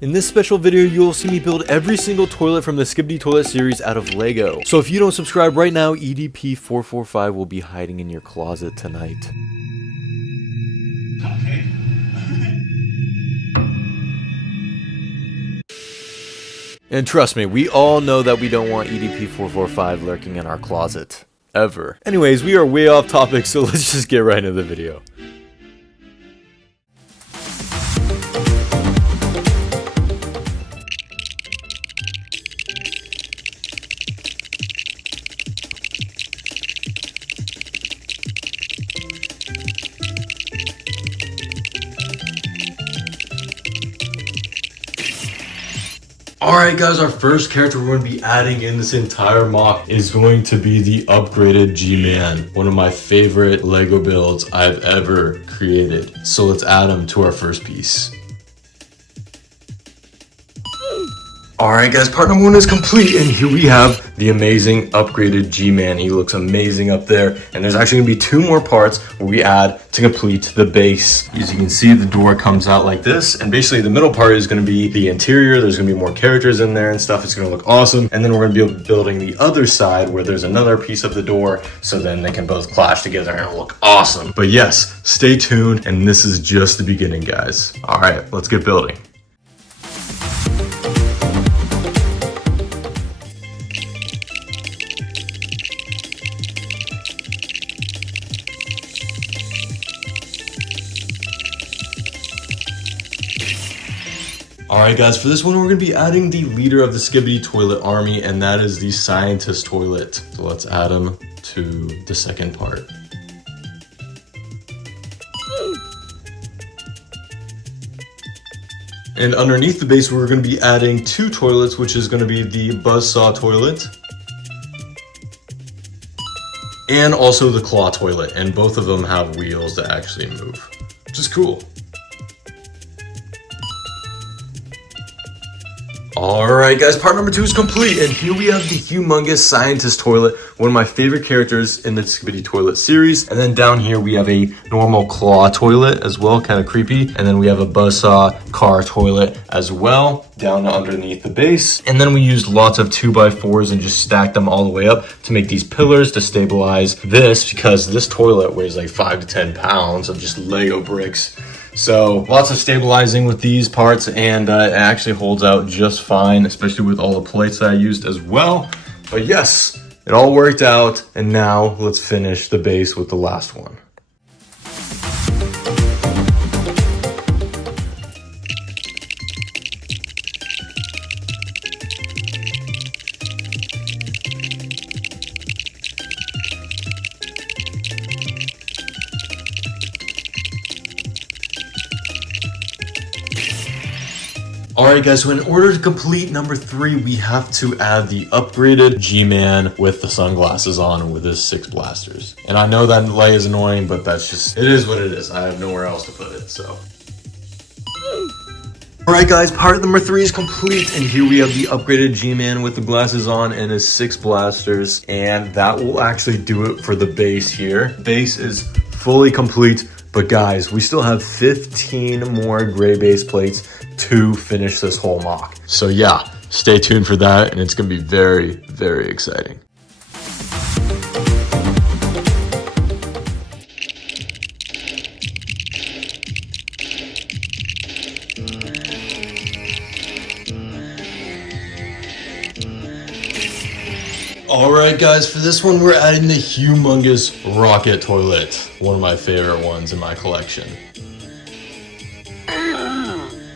In this special video, you will see me build every single toilet from the Skibidi toilet series out of Lego. So if you don't subscribe right now, EDP445 will be hiding in your closet tonight. Okay. And trust me, we all know that we don't want EDP445 lurking in our closet. Ever. Anyways, we are way off topic, so let's just get right into the video. Alright guys, our first character we're going to be adding in this entire mock is going to be the upgraded G-Man. One of my favorite Lego builds I've ever created. So let's add him to our first piece. Alright guys, part number 1 is complete, and here we have the amazing upgraded G-Man. He looks amazing up there, and there's actually going to be 2 more parts where we add to complete the base. As you can see, the door comes out like this, and basically the middle part is going to be the interior. There's going to be more characters in there and stuff. It's going to look awesome, and then we're going to be building the other side where there's another piece of the door, so then they can both clash together and it'll look awesome. But yes, stay tuned, and this is just the beginning, guys. Alright, let's get building. Alright guys, for this one we're going to be adding the leader of the Skibidi toilet army, and that is the scientist toilet. So let's add him to the second part. And underneath the base we're going to be adding 2 toilets, which is going to be the buzzsaw toilet and also the claw toilet, and both of them have wheels that actually move, which is cool. Alright guys, part number 2 is complete, and here we have the humongous scientist toilet, one of my favorite characters in the Skibidi toilet series. And then down here we have a normal claw toilet as well, kind of creepy. And then we have a buzzsaw car toilet as well, down underneath the base. And then we used lots of 2x4s and just stacked them all the way up to make these pillars to stabilize this, because this toilet weighs like 5 to 10 pounds of just Lego bricks. So lots of stabilizing with these parts, and it actually holds out just fine, especially with all the plates that I used as well. But yes, it all worked out, and now let's finish the base with the last one. Alright guys, so in order to complete number 3, we have to add the upgraded G-Man with the sunglasses on and with his 6 blasters. And I know that light is annoying, but that's just, it is what it is. I have nowhere else to put it, so. Alright guys, part number 3 is complete, and here we have the upgraded G-Man with the glasses on and his 6 blasters, and that will actually do it for the base here. Base is fully complete, but guys, we still have 15 more gray base plates to finish this whole mock. So yeah, stay tuned for that, and it's gonna be very, very exciting. Alright guys, for this one we're adding the humongous rocket toilet, one of my favorite ones in my collection.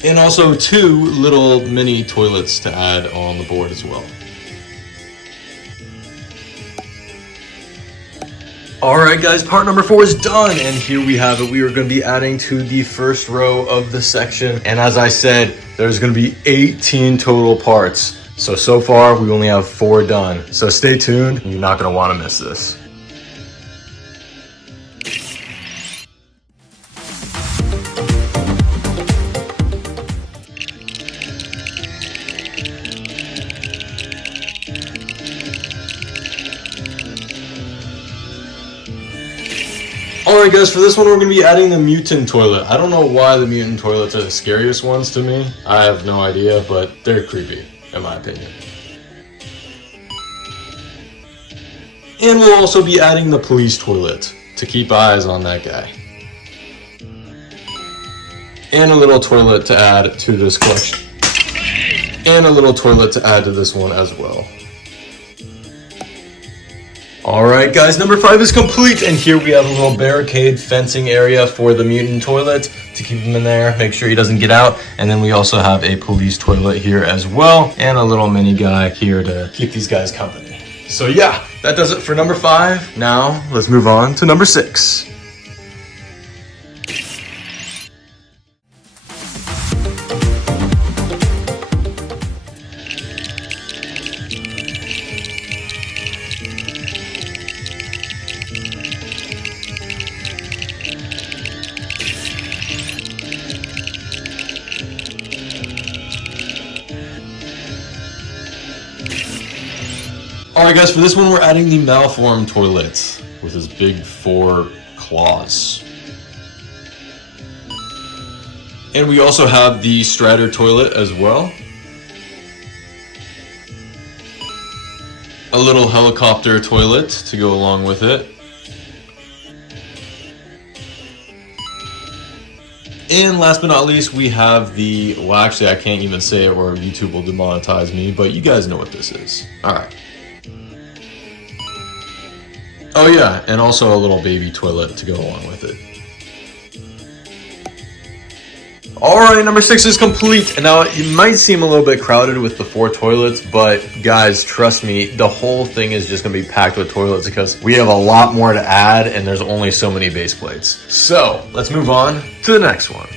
And also 2 little mini toilets to add on the board as well. Alright guys, part number 4 is done, and here we have it. We are going to be adding to the first row of the section, and as I said, there's going to be 18 total parts. So far we only have 4 done. So stay tuned, you're not going to want to miss this. Alright guys, for this one we're going to be adding the mutant toilet. I don't know why the mutant toilets are the scariest ones to me. I have no idea, but they're creepy, in my opinion. And we'll also be adding the police toilet to keep eyes on that guy. And a little toilet to add to this collection. And a little toilet to add to this one as well. Alright guys, number 5 is complete, and here we have a little barricade fencing area for the mutant toilet to keep him in there, make sure he doesn't get out. And then we also have a police toilet here as well, and a little mini guy here to keep these guys company. So yeah, that does it for number 5. Now, let's move on to number 6. Alright guys, for this one we're adding the malformed toilet with his big 4 claws. And we also have the Strider toilet as well. A little helicopter toilet to go along with it. And last but not least, we have the, well actually I can't even say it or YouTube will demonetize me, but you guys know what this is. Alright. Oh yeah, and also a little baby toilet to go along with it. Alright, number 6 is complete, and now it might seem a little bit crowded with the 4 toilets, but guys, trust me, the whole thing is just going to be packed with toilets because we have a lot more to add and there's only so many base plates. So, let's move on to the next one.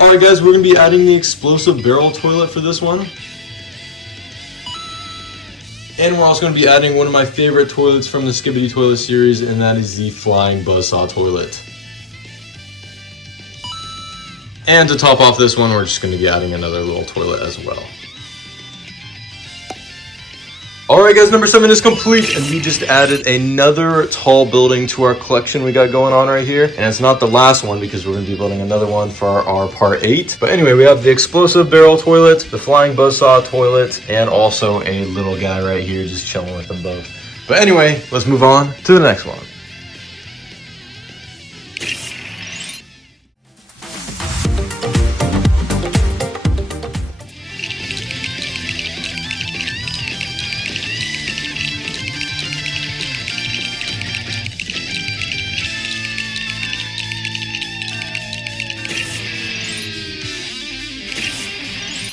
Alright guys, we're going to be adding the explosive barrel toilet for this one. And we're also going to be adding one of my favorite toilets from the Skibidi toilet series, and that is the flying buzzsaw toilet. And to top off this one, we're just going to be adding another little toilet as well. Alright guys, number 7 is complete, and we just added another tall building to our collection we got going on right here. And it's not the last one because we're going to be building another one for our part 8. But anyway, we have the explosive barrel toilet, the flying buzzsaw toilet, and also a little guy right here just chilling with them both. But anyway, let's move on to the next one.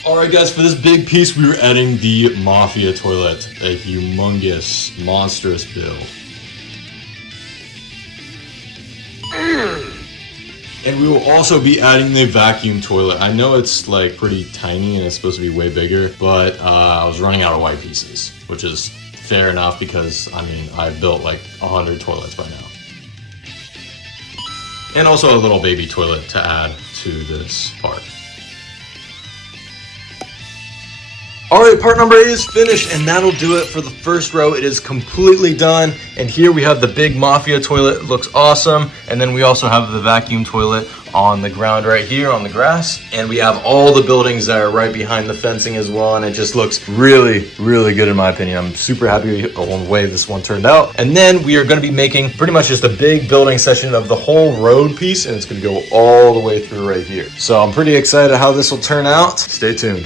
Alright guys, for this big piece we were adding the Mafia toilet, a humongous, monstrous build. And we will also be adding the vacuum toilet. I know it's like pretty tiny and it's supposed to be way bigger, but I was running out of white pieces, which is fair enough because, I mean, I built like 100 toilets by now. And also a little baby toilet to add to this part. Alright, part number 8 is finished, and that'll do it for the first row. It is completely done, and here we have the big Mafia toilet. It looks awesome, and then we also have the vacuum toilet on the ground right here on the grass, and we have all the buildings that are right behind the fencing as well, and it just looks really, really good in my opinion. I'm super happy with the way this one turned out. And then we are going to be making pretty much just a big building section of the whole road piece, and it's going to go all the way through right here. So I'm pretty excited how this will turn out. Stay tuned.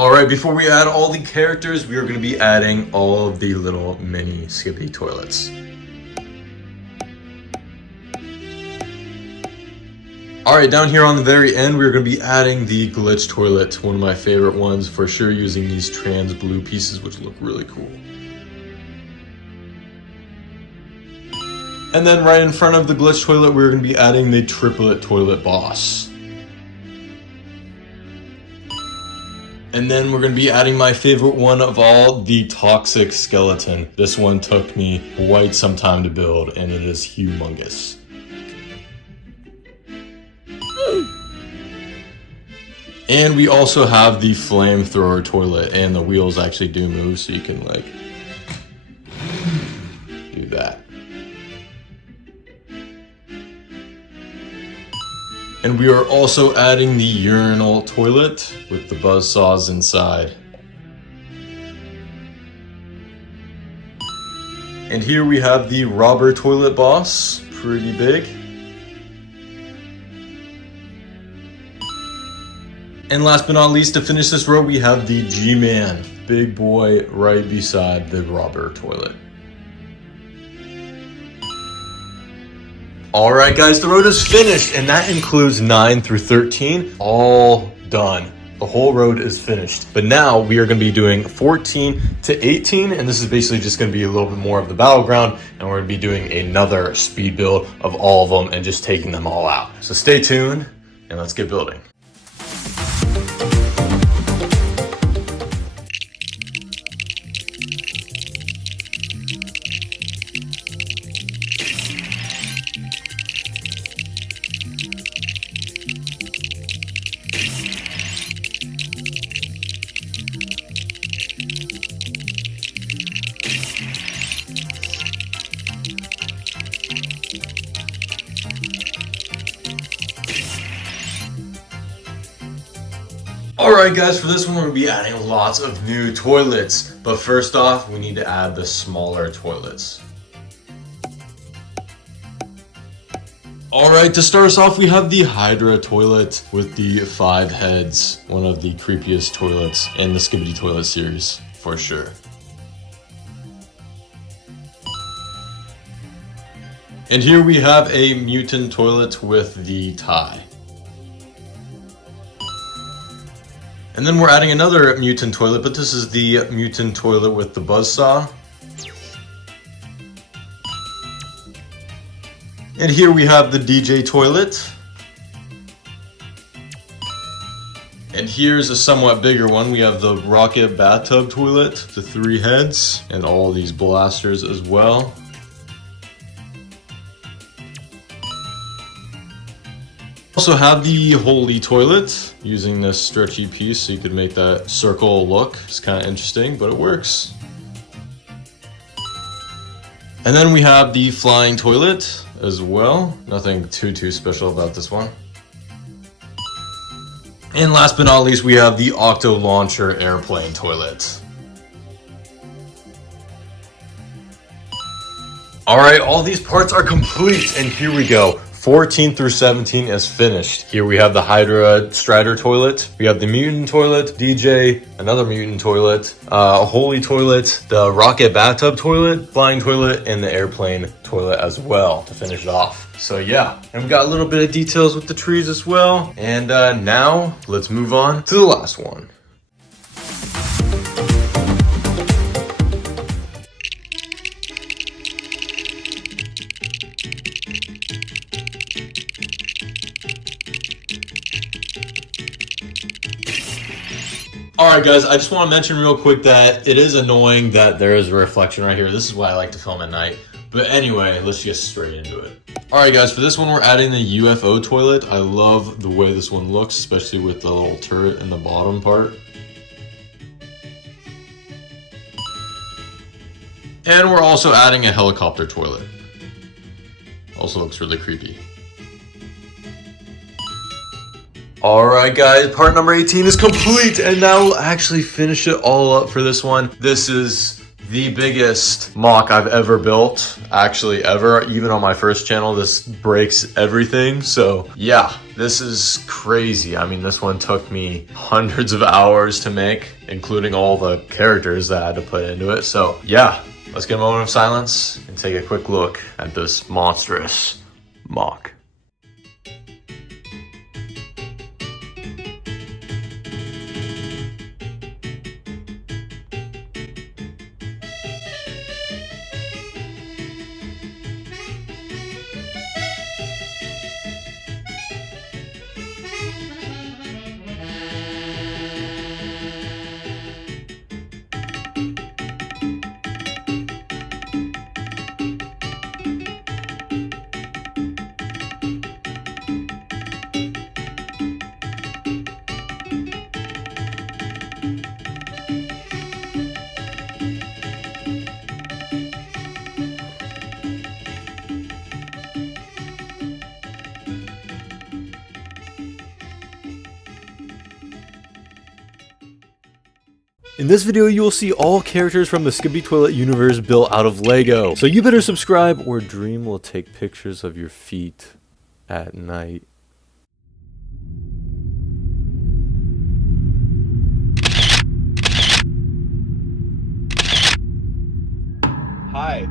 All right, before we add all the characters, we are going to be adding all of the little mini Skibidi toilets. All right, down here on the very end, we're going to be adding the glitch toilet, one of my favorite ones for sure, using these trans blue pieces, which look really cool. And then right in front of the glitch toilet, we're going to be adding the triplet toilet boss. And then we're going to be adding my favorite one of all, the toxic skeleton. This one took me quite some time to build, and it is humongous. And we also have the flamethrower toilet, and the wheels actually do move, so you can like do that. And we are also adding the urinal toilet with the buzzsaws inside. And here we have the robber toilet boss, pretty big. And last but not least, to finish this row, we have the G-Man, big boy right beside the robber toilet. All right, guys, the road is finished, and that includes 9 through 13, all done. The whole road is finished. But now we are going to be doing 14 to 18, and this is basically just going to be a little bit more of the battleground, and we're going to be doing another speed build of all of them and just taking them all out. So stay tuned, and let's get building. Alright guys, for this one we're going to be adding lots of new toilets, but first off we need to add the smaller toilets. Alright, to start us off we have the Hydra toilet with the 5 heads, one of the creepiest toilets in the Skibidi toilet series, for sure. And here we have a mutant toilet with the tie. And then we're adding another mutant toilet, but this is the mutant toilet with the buzzsaw. And here we have the DJ toilet. And here's a somewhat bigger one. We have the rocket bathtub toilet, the 3 heads, and all these blasters as well. Also have the holy toilet, using this stretchy piece so you could make that circle look. It's kind of interesting, but it works. And then we have the flying toilet as well. Nothing too special about this one. And last but not least, we have the Octo Launcher airplane toilet. Alright, all these parts are complete, and here we go. 14 through 17 is finished. Here we have the Hydra Strider toilet. We have the mutant toilet, DJ, another mutant toilet, a holy toilet, the rocket bathtub toilet, flying toilet, and the airplane toilet as well to finish it off. So yeah, and we got a little bit of details with the trees as well. And now let's move on to the last one. Alright guys, I just want to mention real quick that it is annoying that there is a reflection right here. This is why I like to film at night. But anyway, let's get straight into it. Alright guys, for this one we're adding the UFO toilet. I love the way this one looks, especially with the little turret in the bottom part. And we're also adding a helicopter toilet. Also looks really creepy. Alright guys, part number 18 is complete, and now we'll actually finish it all up for this one. This is the biggest mock I've ever built, actually ever. Even on my first channel, this breaks everything. So yeah, this is crazy. I mean, this one took me hundreds of hours to make, including all the characters that I had to put into it. So yeah, let's get a moment of silence and take a quick look at this monstrous mock. In this video, you will see all characters from the Skibidi Toilet universe built out of Lego. So you better subscribe or Dream will take pictures of your feet at night. Hi.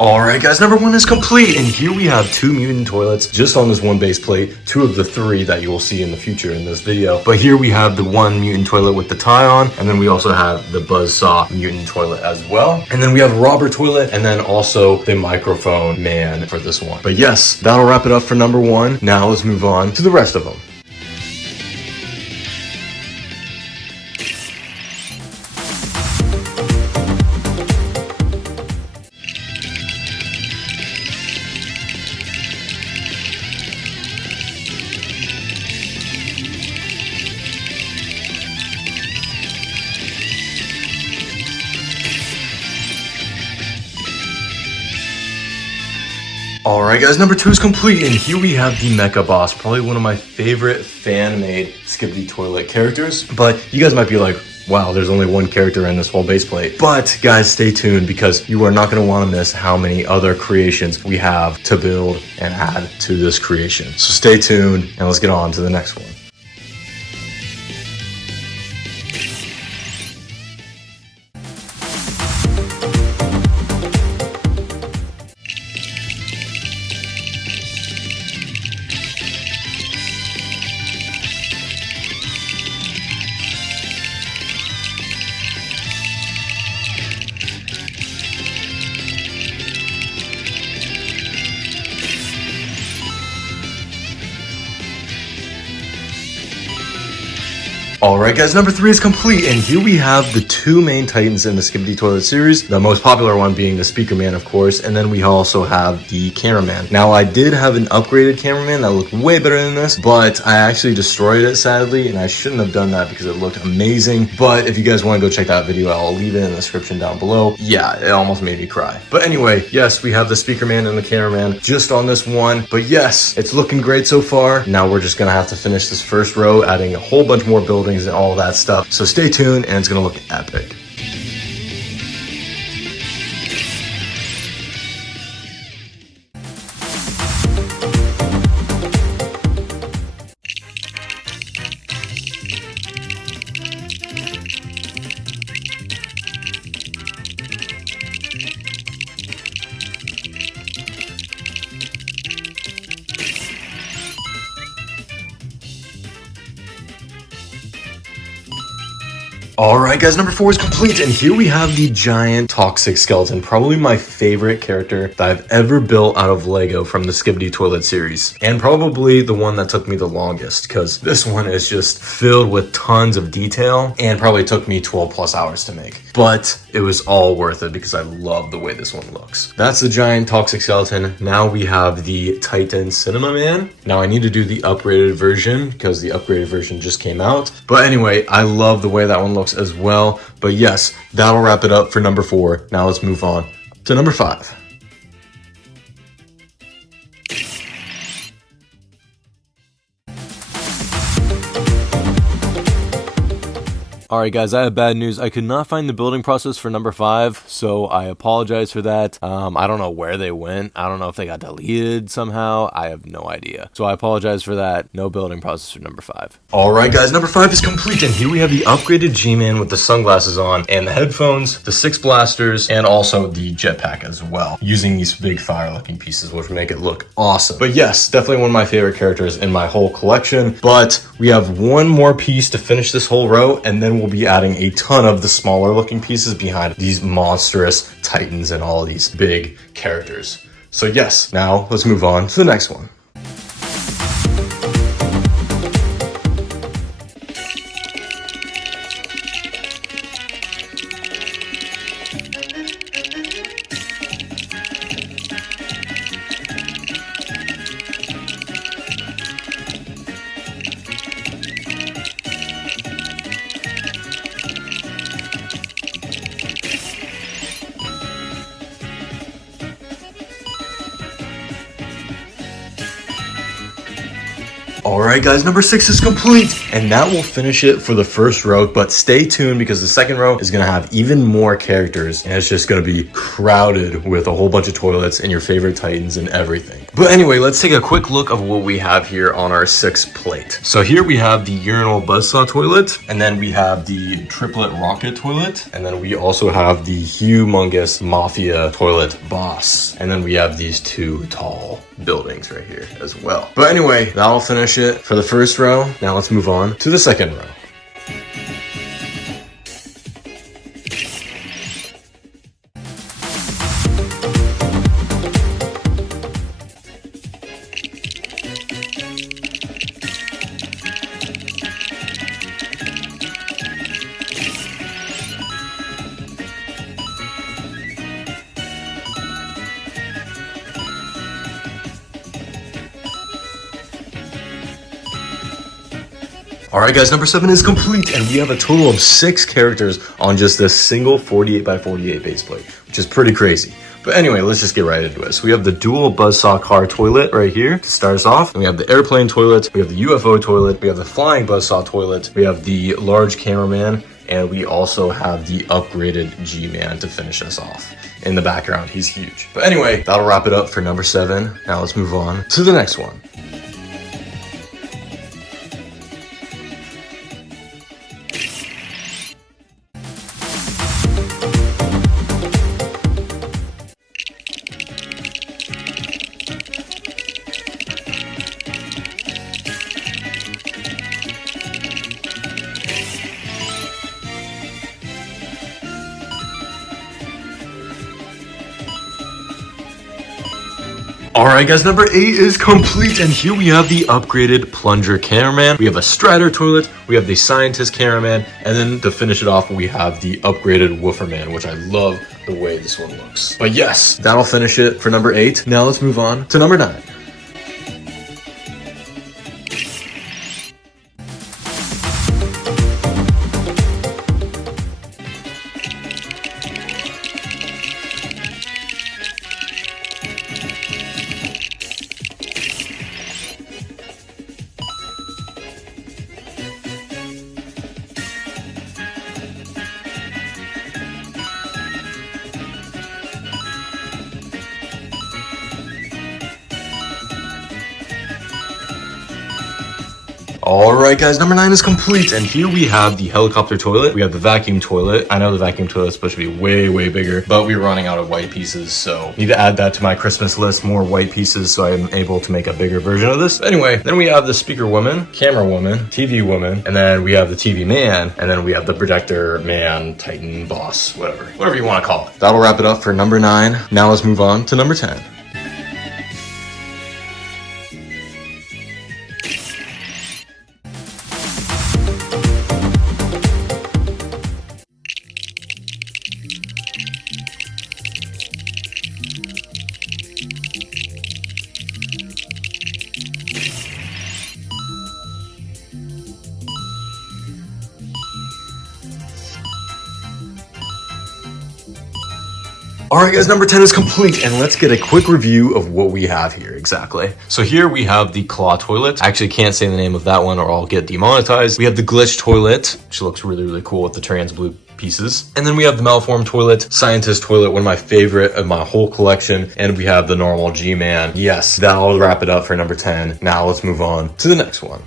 Alright guys, number 1 is complete, and here we have 2 mutant toilets just on this one base plate, 2 of the 3 that you will see in the future in this video. But here we have the 1 mutant toilet with the tie on, and then we also have the buzzsaw mutant toilet as well. And then we have a robber toilet, and then also the microphone man for this one. But yes, that'll wrap it up for number 1. Now let's move on to the rest of them. Alright guys, number 2 is complete, and here we have the Mecha Boss, probably one of my favorite fan-made Skibidi Toilet characters. But you guys might be like, wow, there's only 1 character in this whole base plate. But guys, stay tuned, because you are not going to want to miss how many other creations we have to build and add to this creation. So stay tuned, and let's get on to the next one. Alright guys, number 3 is complete, and here we have the 2 main titans in the Skibidi Toilet series, the most popular one being the Speaker Man, of course, and then we also have the Cameraman. Now, I did have an upgraded Cameraman that looked way better than this, but I actually destroyed it, sadly, and I shouldn't have done that because it looked amazing. But if you guys want to go check that video, I'll leave it in the description down below. Yeah, it almost made me cry. But anyway, yes, we have the Speaker Man and the Cameraman just on this one, but yes, it's looking great so far. Now we're just gonna have to finish this first row, adding a whole bunch more buildings and all that stuff. So stay tuned, and it's gonna look epic. Alright guys, number 4 is complete, and here we have the giant toxic skeleton, probably my favorite character that I've ever built out of Lego from the Skibidi Toilet series, and probably the one that took me the longest, because this one is just filled with tons of detail, and probably took me 12 plus hours to make. But it was all worth it because I love the way this one looks. That's the giant toxic skeleton. Now we have the Titan Cinema Man. Now I need to do the upgraded version because the upgraded version just came out. But anyway, I love the way that one looks as well. But yes, that'll wrap it up for number 4. Now let's move on to number 5. Alright guys, I have bad news. I could not find the building process for number 5, so I apologize for that. I don't know where they went. I don't know if they got deleted somehow. I have no idea. So I apologize for that. No building process for number 5. Alright guys, number 5 is complete, and here we have the upgraded G-Man with the sunglasses on, and the headphones, the 6 blasters, and also the jetpack as well, using these big fire looking pieces, which make it look awesome. But yes, definitely one of my favorite characters in my whole collection. But we have one more piece to finish this whole row, and then we'll be adding a ton of the smaller looking pieces behind these monstrous titans and all these big characters. So yes, now let's move on to the next one. Alright guys, number 6 is complete, and that will finish it for the first row, but stay tuned because the second row is going to have even more characters, and it's just going to be crowded with a whole bunch of toilets and your favorite titans and everything. But anyway, let's take a quick look of what we have here on our 6th plate. So here we have the urinal buzzsaw toilet, and then we have the triplet rocket toilet, and then we also have the humongous mafia toilet boss, and then we have these 2 tall buildings right here as well. But anyway, that'll finish it for the first row. Now let's move on to the second row. Alright guys, number 7 is complete, and we have a total of 6 characters on just this single 48x48 base plate, which is pretty crazy. But anyway, let's just get right into it. So we have the dual buzzsaw car toilet right here to start us off. And we have the airplane toilet, we have the UFO toilet, we have the flying buzzsaw toilet, we have the large cameraman, and we also have the upgraded G-Man to finish us off. In the background, he's huge. But anyway, that'll wrap it up for number 7. Now let's move on to the next one. Alright guys, number 8 is complete, and here we have the upgraded plunger cameraman, we have a strider toilet, we have the scientist cameraman, and then to finish it off we have the upgraded wooferman, which I love the way this one looks. But yes, that'll finish it for number 8. Now let's move on to number 9. Alright guys, number 9 is complete, and here we have the helicopter toilet, we have the vacuum toilet. I know the vacuum toilet is supposed to be way bigger, but we're running out of white pieces, so need to add that to my Christmas list, more white pieces, so I'm able to make a bigger version of this. Anyway, then we have the speaker woman, camera woman, TV woman, and then we have the TV man, and then we have the projector man, titan, boss, whatever you want to call it. That'll wrap it up for number 9. Now let's move on to number 10. Alright guys, number 10 is complete, and let's get a quick review of what we have here exactly. So here we have the claw toilet. I actually can't say the name of that one or I'll get demonetized. We have the glitch toilet, which looks really cool with the trans blue pieces. And then we have the malformed toilet, scientist toilet, one of my favorite of my whole collection. And we have the normal G-Man. Yes, that'll wrap it up for number 10. Now let's move on to the next one.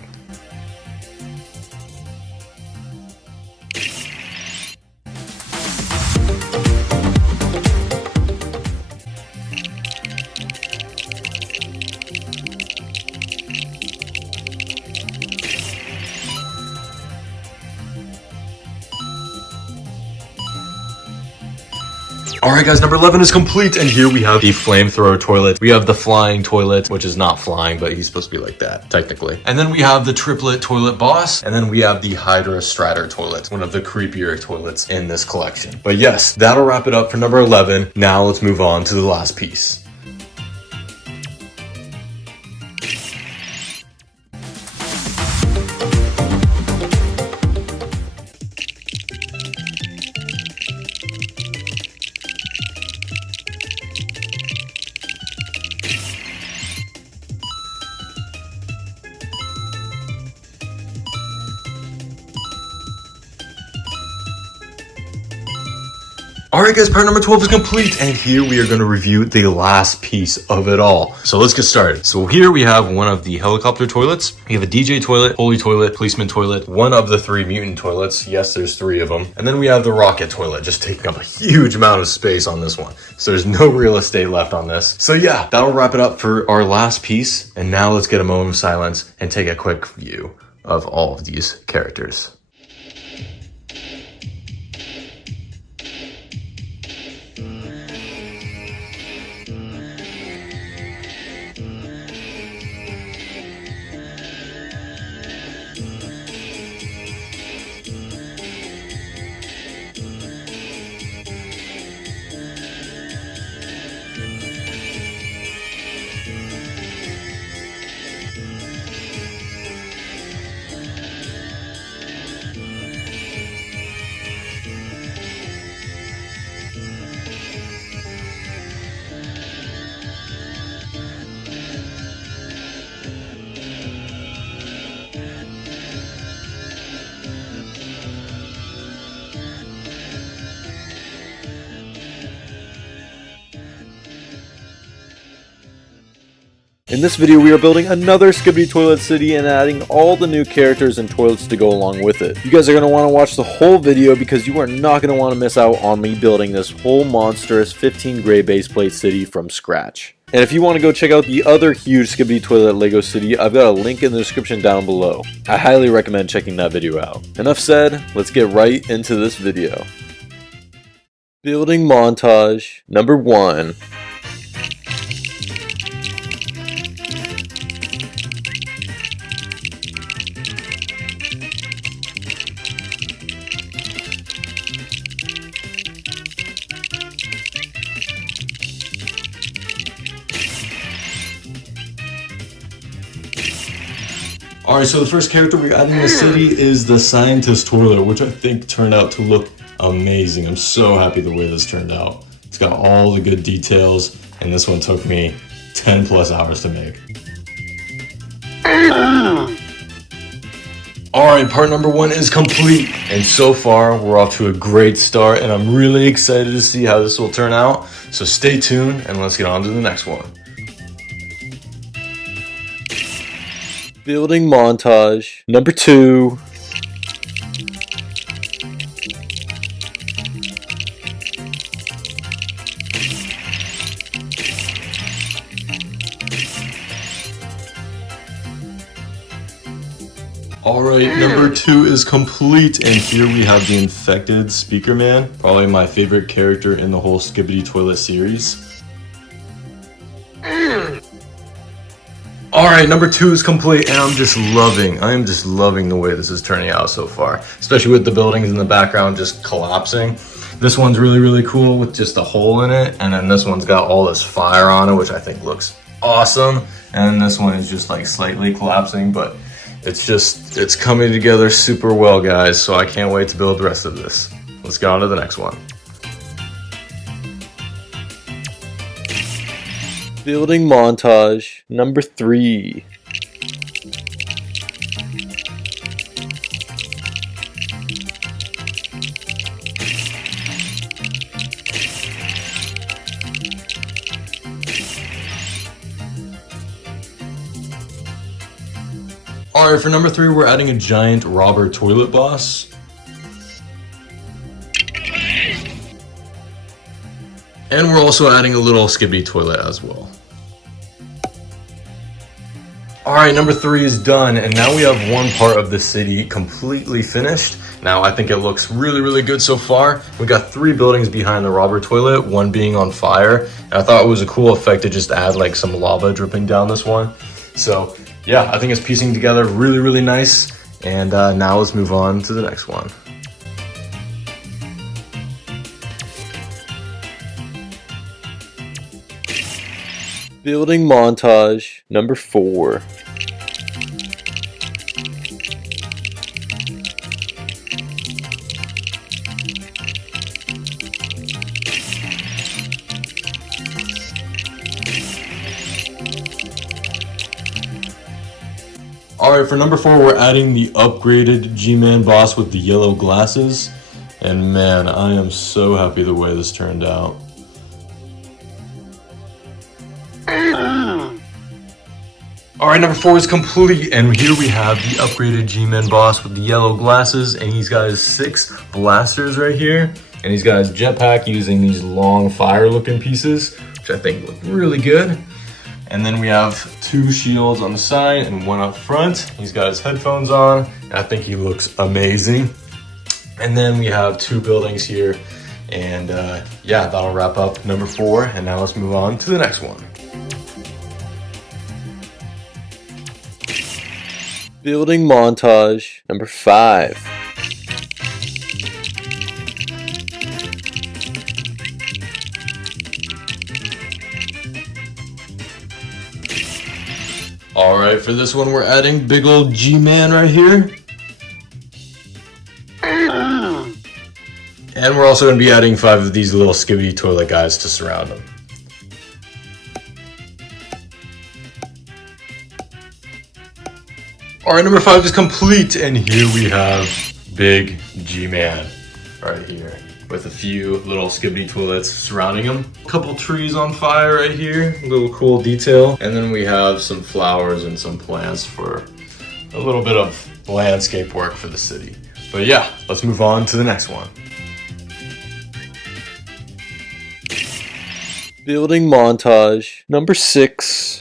Alright guys, number 11 is complete, and here we have the flamethrower toilet. We have the flying toilet, which is not flying, but he's supposed to be like that, technically. And then we have the triplet toilet boss, and then we have the Hydra Stratter toilet, one of the creepier toilets in this collection. But yes, that'll wrap it up for number 11. Now let's move on to the last piece. Alright guys, part number 12 is complete, and here we are going to review the last piece of it all. So let's get started. So here we have one of the helicopter toilets. We have a DJ toilet, holy toilet, policeman toilet, one of the 3 mutant toilets. Yes, there's 3 of them. And then we have the rocket toilet, just taking up a huge amount of space on this one. So there's no real estate left on this. So yeah, that'll wrap it up for our last piece. And now let's get a moment of silence and take a quick view of all of these characters. In this video, we are building another Skibidi Toilet City and adding all the new characters and toilets to go along with it. You guys are going to want to watch the whole video because you are not going to want to miss out on me building this whole monstrous 15 gray base plate city from scratch. And if you want to go check out the other huge Skibidi Toilet Lego city, I've got a link in the description down below. I highly recommend checking that video out. Enough said, let's get right into this video. Building montage number 1. Alright, so the first character we're adding in the city is the scientist toilet, which I think turned out to look amazing. I'm so happy the way this turned out. It's got all the good details, and this one took me 10 plus hours to make. Alright, part number 1 is complete, and so far we're off to a great start, and I'm really excited to see how this will turn out. So stay tuned, and let's get on to the next one. Building montage number 2. Alright, number 2 is complete, and here we have the infected Speaker Man, probably my favorite character in the whole Skibidi Toilet series. Alright, number 2 is complete, and I am just loving the way this is turning out so far, especially with the buildings in the background just collapsing. This one's really, really cool with just a hole in it, and then this one's got all this fire on it, which I think looks awesome, and this one is just like slightly collapsing, but it's coming together super well, guys, so I can't wait to build the rest of this. Let's go on to the next one. Building montage number 3. Alright, for number 3, we're adding a giant robber toilet boss. And we're also adding a little Skibidi toilet as well. Alright, number 3 is done, and now we have one part of the city completely finished. Now, I think it looks really, really good so far. We got 3 buildings behind the robber toilet, one being on fire. And I thought it was a cool effect to just add like some lava dripping down this one. So, yeah, I think it's piecing together really, really nice. And now let's move on to the next one. Building montage number 4. Alright, for number 4, we're adding the upgraded G-Man boss with the yellow glasses. And man, I am so happy the way this turned out. Alright, number 4 is complete, and here we have the upgraded G-Man boss with the yellow glasses, and he's got his 6 blasters right here, and he's got his jetpack using these long fire-looking pieces, which I think look really good. And then we have 2 shields on the side and 1 up front. He's got his headphones on, and I think he looks amazing. And then we have 2 buildings here, and yeah, that'll wrap up number 4, and now let's move on to the next one. Building montage number 5. Alright, for this one we're adding big old G-Man right here. And we're also going to be adding 5 of these little Skibidi toilet guys to surround them. Alright, number 5 is complete, and here we have big G-Man right here with a few little Skibidi toilets surrounding him. A couple trees on fire right here, a little cool detail. And then we have some flowers and some plants for a little bit of landscape work for the city. But yeah, let's move on to the next one. Building montage number 6.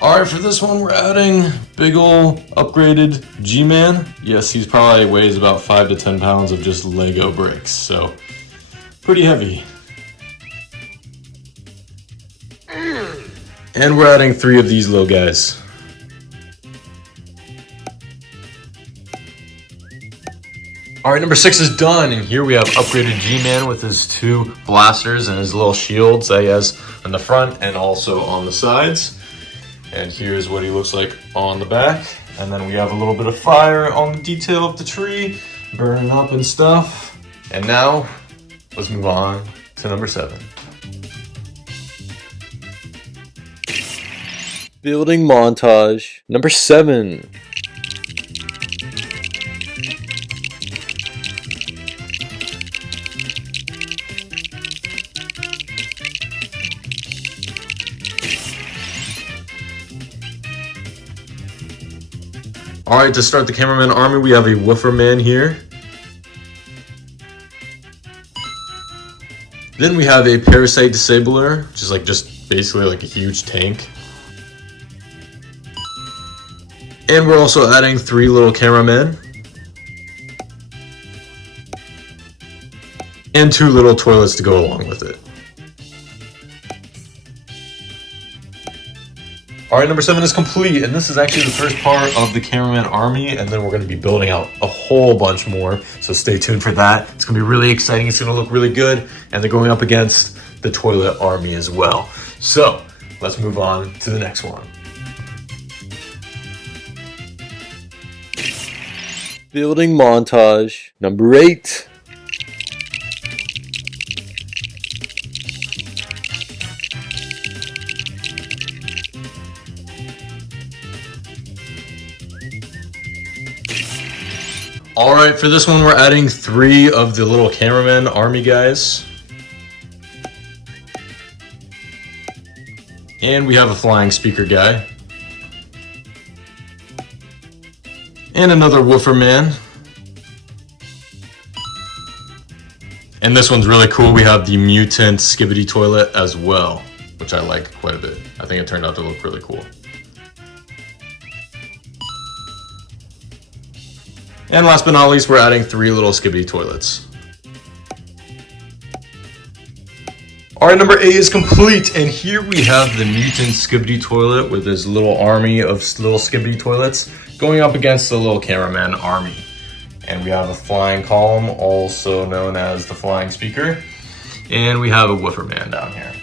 Alright, for this one we're adding big ol' upgraded G-Man. Yes, he's probably weighs about 5 to 10 pounds of just Lego bricks, so pretty heavy. And we're adding 3 of these little guys. Alright, number 6 is done, and here we have upgraded G-Man with his 2 blasters and his little shields that he has on the front and also on the sides. And here's what he looks like on the back. And then we have a little bit of fire on the detail of the tree, burning up and stuff. And now, let's move on to number 7. Building montage number 7. Alright, to start the cameraman army, we have a woofer man here. Then we have a parasite disabler, which is like just basically like a huge tank. And we're also adding 3 little cameramen. And 2 little toilets to go along with it. Alright, number 7 is complete, and this is actually the first part of the cameraman army, and then we're going to be building out a whole bunch more, so stay tuned for that. It's going to be really exciting, it's going to look really good, and they're going up against the toilet army as well. So, let's move on to the next one. Building montage number 8. Alright, for this one we're adding 3 of the little cameraman army guys. And we have a flying speaker guy. And another woofer man. And this one's really cool, we have the mutant Skibidi toilet as well, which I like quite a bit. I think it turned out to look really cool. And last but not least, we're adding 3 little Skibidi toilets. Alright, number 8 is complete, and here we have the mutant Skibidi toilet with his little army of little Skibidi toilets going up against the little cameraman army. And we have a flying column, also known as the flying speaker. And we have a woofer man down here.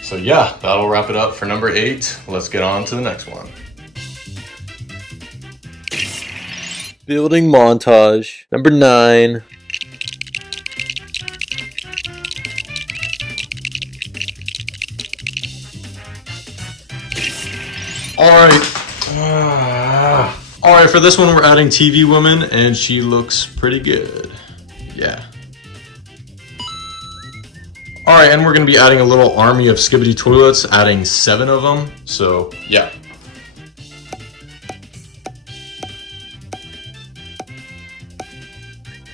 So yeah, that'll wrap it up for number 8. Let's get on to the next one. Building montage number 9. Alright, for this one we're adding TV woman, and she looks pretty good. Yeah. Alright, and we're going to be adding a little army of Skibidi toilets, adding 7 of them, so yeah.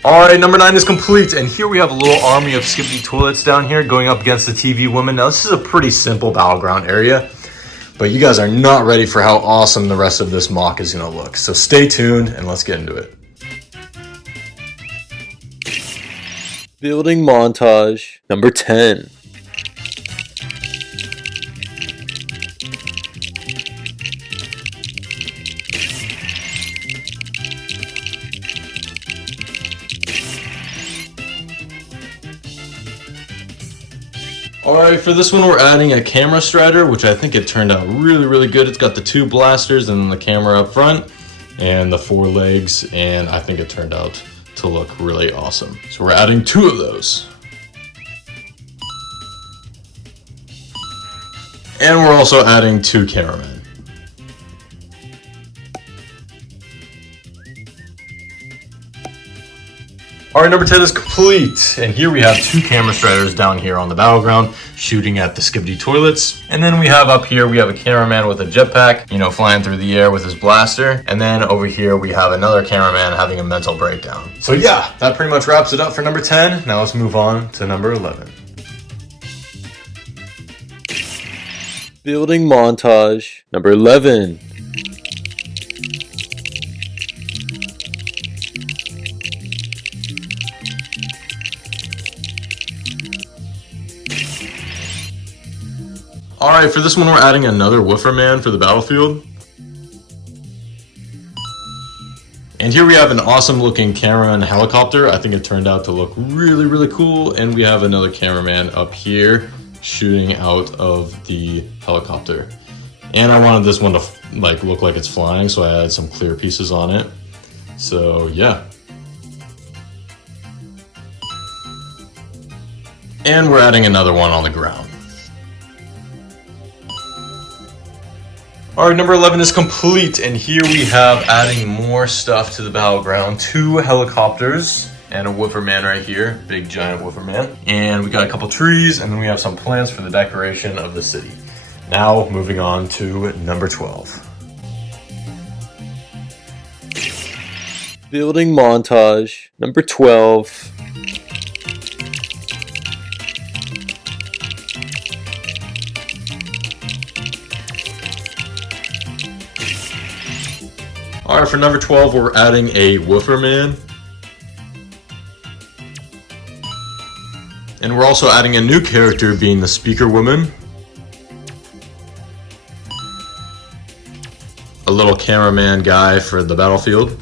Alright, number 9 is complete, and here we have a little army of Skibidi toilets down here going up against the TV woman. Now this is a pretty simple battleground area, but you guys are not ready for how awesome the rest of this mock is going to look. So stay tuned, and let's get into it. Building montage number 10. Alright, for this one we're adding a camera strider, which I think it turned out really good. It's got the 2 blasters and the camera up front and the 4 legs, and I think it turned out to look really awesome. So we're adding 2 of those. And we're also adding 2 cameramen. Alright, number 10 is complete, and here we have 2 camera striders down here on the battleground shooting at the Skibidi toilets. And then we have up here, we have a cameraman with a jetpack, you know, flying through the air with his blaster. And then over here we have another cameraman having a mental breakdown. So yeah, that pretty much wraps it up for number 10. Now let's move on to number 11. Building montage number 11. Alright, for this one we're adding another woofer man for the battlefield. And here we have an awesome looking cameraman helicopter. I think it turned out to look really cool. And we have another cameraman up here shooting out of the helicopter. And I wanted this one to look like it's flying, so I added some clear pieces on it. So yeah. And we're adding another one on the ground. Alright, number 11 is complete, and here we have adding more stuff to the battleground. 2 helicopters and a woofer man right here, big giant woofer man. And we got a couple trees, and then we have some plants for the decoration of the city. Now, moving on to number 12. Building montage number 12. Alright, for number 12, we're adding a woofer man. And we're also adding a new character, being the speaker woman. A little cameraman guy for the battlefield.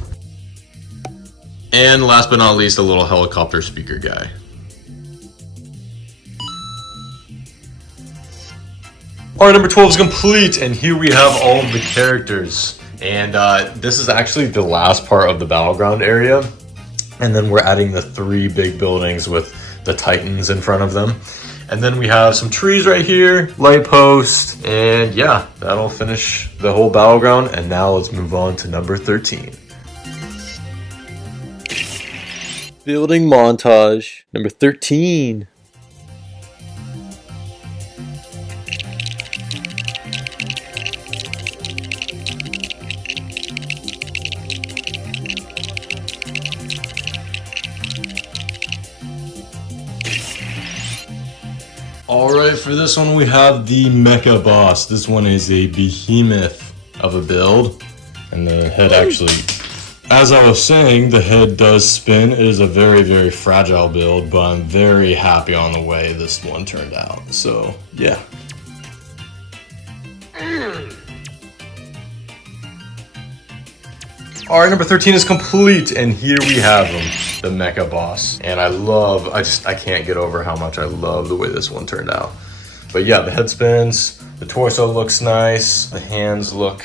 And last but not least, a little helicopter speaker guy. Alright, number 12 is complete, and here we have all of the characters. And this is actually the last part of the battleground area. And then we're adding the 3 big buildings with the Titans in front of them. And then we have some trees right here, light post, and yeah, that'll finish the whole battleground. And now let's move on to number 13. Building montage number 13. Alright, for this one we have the Mecha Boss. This one is a behemoth of a build. And the head actually, as I was saying, the head does spin. It is a very, very fragile build, but I'm very happy on the way this one turned out. So, yeah. Alright, number 13 is complete, and here we have him, the Mecha Boss. And I can't get over how much I love the way this one turned out. But yeah, the head spins, the torso looks nice, the hands look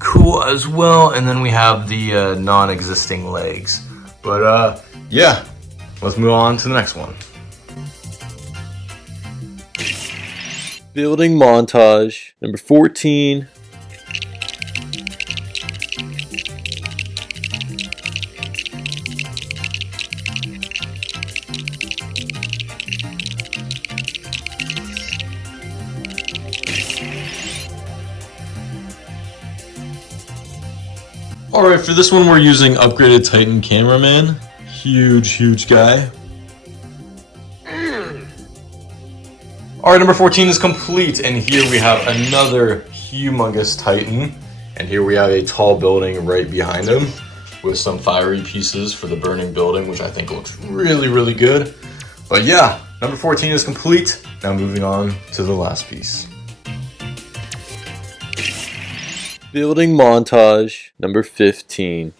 cool as well, and then we have the non-existing legs. But yeah, let's move on to the next one. Building montage number 14. Alright, for this one we're using upgraded Titan cameraman. Huge guy. Alright, number 14 is complete, and here we have another humongous Titan. And here we have a tall building right behind him with some fiery pieces for the burning building, which I think looks really good. But yeah, number 14 is complete. Now moving on to the last piece. Building montage number 15.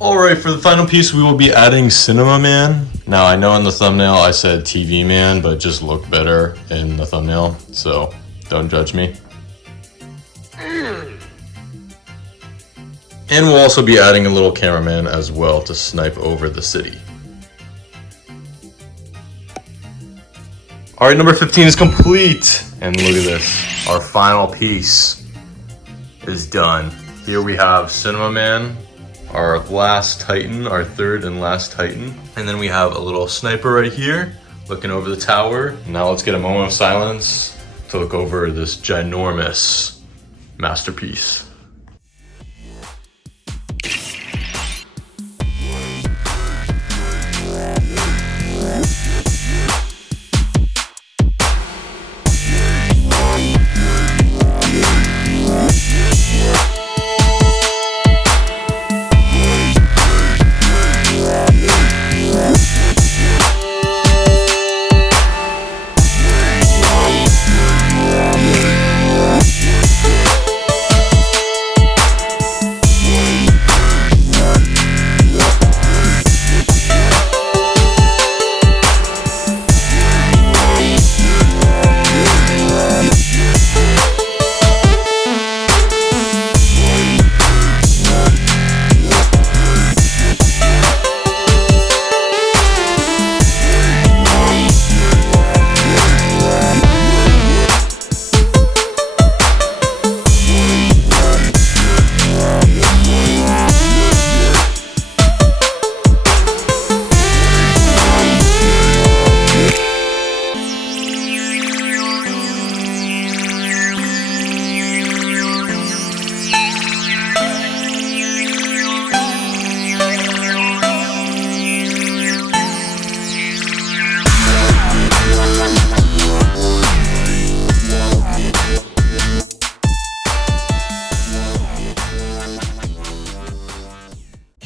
Alright, for the final piece we will be adding Cinema Man. Now I know in the thumbnail I said TV Man, but it just looked better in the thumbnail, so don't judge me. And we'll also be adding a little cameraman as well to snipe over the city. Alright, number 15 is complete. And look at this. Our final piece is done. Here we have Cinema Man, our last Titan, our third and last Titan. And then we have a little sniper right here looking over the tower. Now let's get a moment of silence to look over this ginormous masterpiece.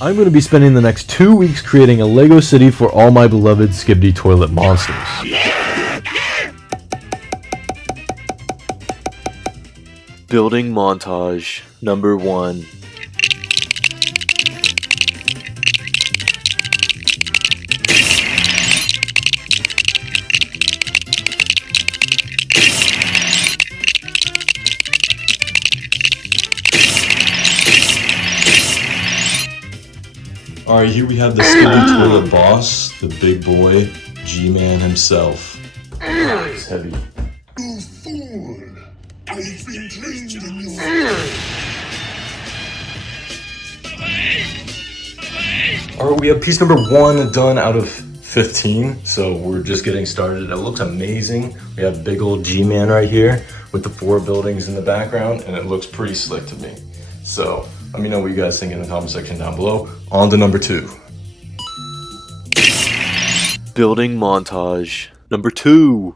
I'm going to be spending the next 2 weeks creating a Lego city for all my beloved Skibidi toilet monsters. Building montage number 1. Alright, here we have the Skibidi toilet boss, the big boy, G-Man himself. It's heavy. You fool! I've been trained in you. Alright, we have piece number 1 done out of 15, so we're just getting started. It looks amazing. We have big old G-Man right here with the 4 buildings in the background, and it looks pretty slick to me. So, let me know what you guys think in the comment section down below. On to number 2. Building montage number 2.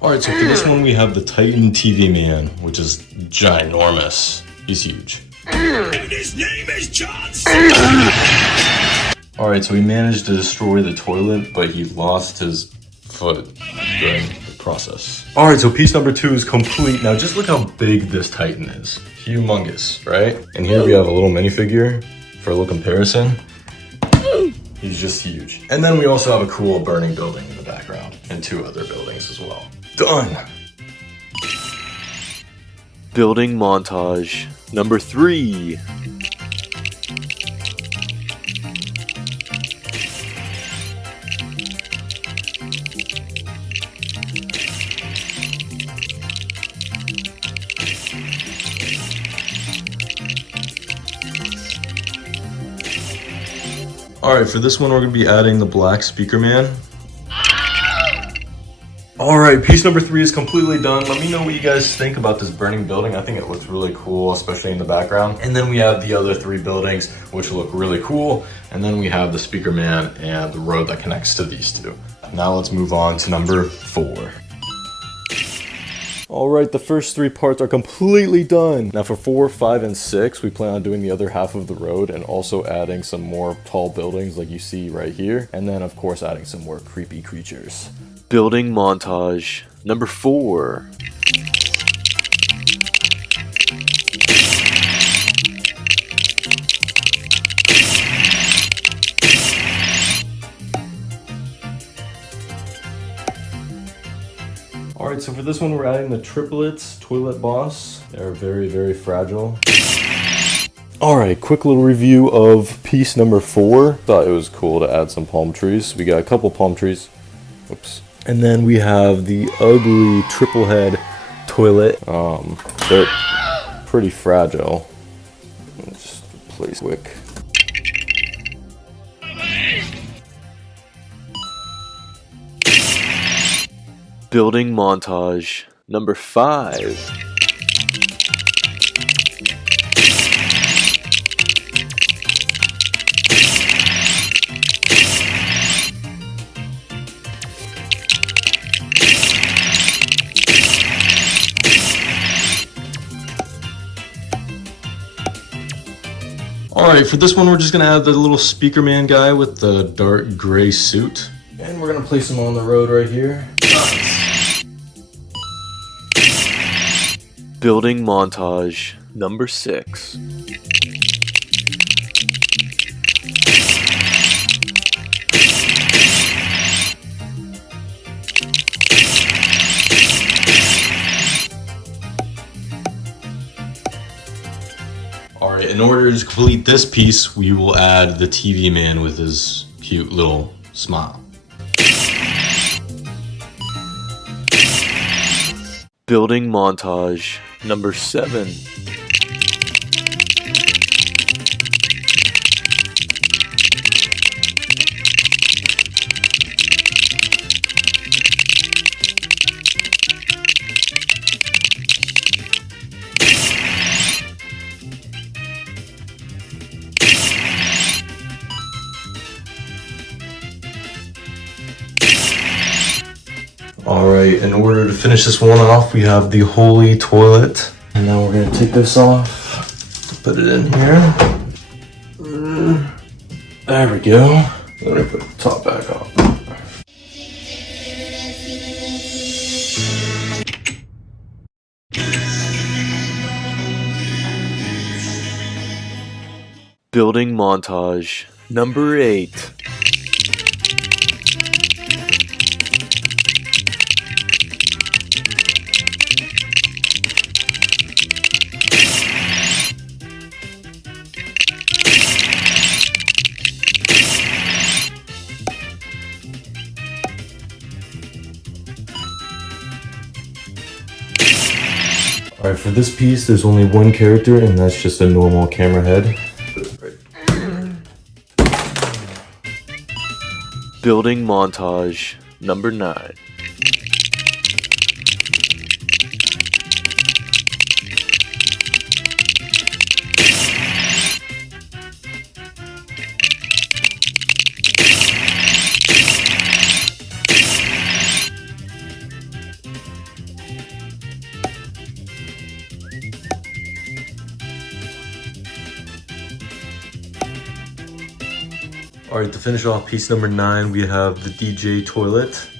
Alright, so for this one we have the Titan TV Man, which is ginormous. He's huge. And his name is Johnson! Alright, so he managed to destroy the toilet, but he lost his foot during the process. Alright, so piece number 2 is complete. Now just look how big this Titan is. Humongous, right? And here we have a little minifigure for a little comparison. He's just huge. And then we also have a cool burning building in the background, and 2 other buildings as well. Done! Building montage number 3. Alright, for this one we're going to be adding the black speaker man. Alright, piece number 3 is completely done. Let me know what you guys think about this burning building. I think it looks really cool, especially in the background. And then we have the other 3 buildings, which look really cool. And then we have the speaker man and the road that connects to these 2. Now let's move on to number 4. Alright, the first 3 parts are completely done. Now for 4, 5, and 6, we plan on doing the other half of the road and also adding some more tall buildings like you see right here. And then of course adding some more creepy creatures. Building montage number 4. Alright, so for this one we're adding the triplets toilet boss. They're very, very fragile. Alright, quick little review of piece number 4. Thought it was cool to add some palm trees. We got a couple palm trees. Oops. And then we have the ugly triple head toilet. They're pretty fragile. Let's just replace quick. Building montage number 5. Alright, for this one we're just going to add the little speaker man guy with the dark gray suit. And we're going to place him on the road right here. Nice. Building montage number 6. Alright, in order to complete this piece, we will add the TV man with his cute little smile. Building montage number 7. All right, in order to finish this one off, we have the holy toilet. And now we're gonna take this off, put it in here. There we go. Let me put the top back on. Building montage number 8. All right, for this piece, there's only one character, and that's just a normal camera head. Building montage number 9. All right, to finish off piece number 9, we have the DJ toilet.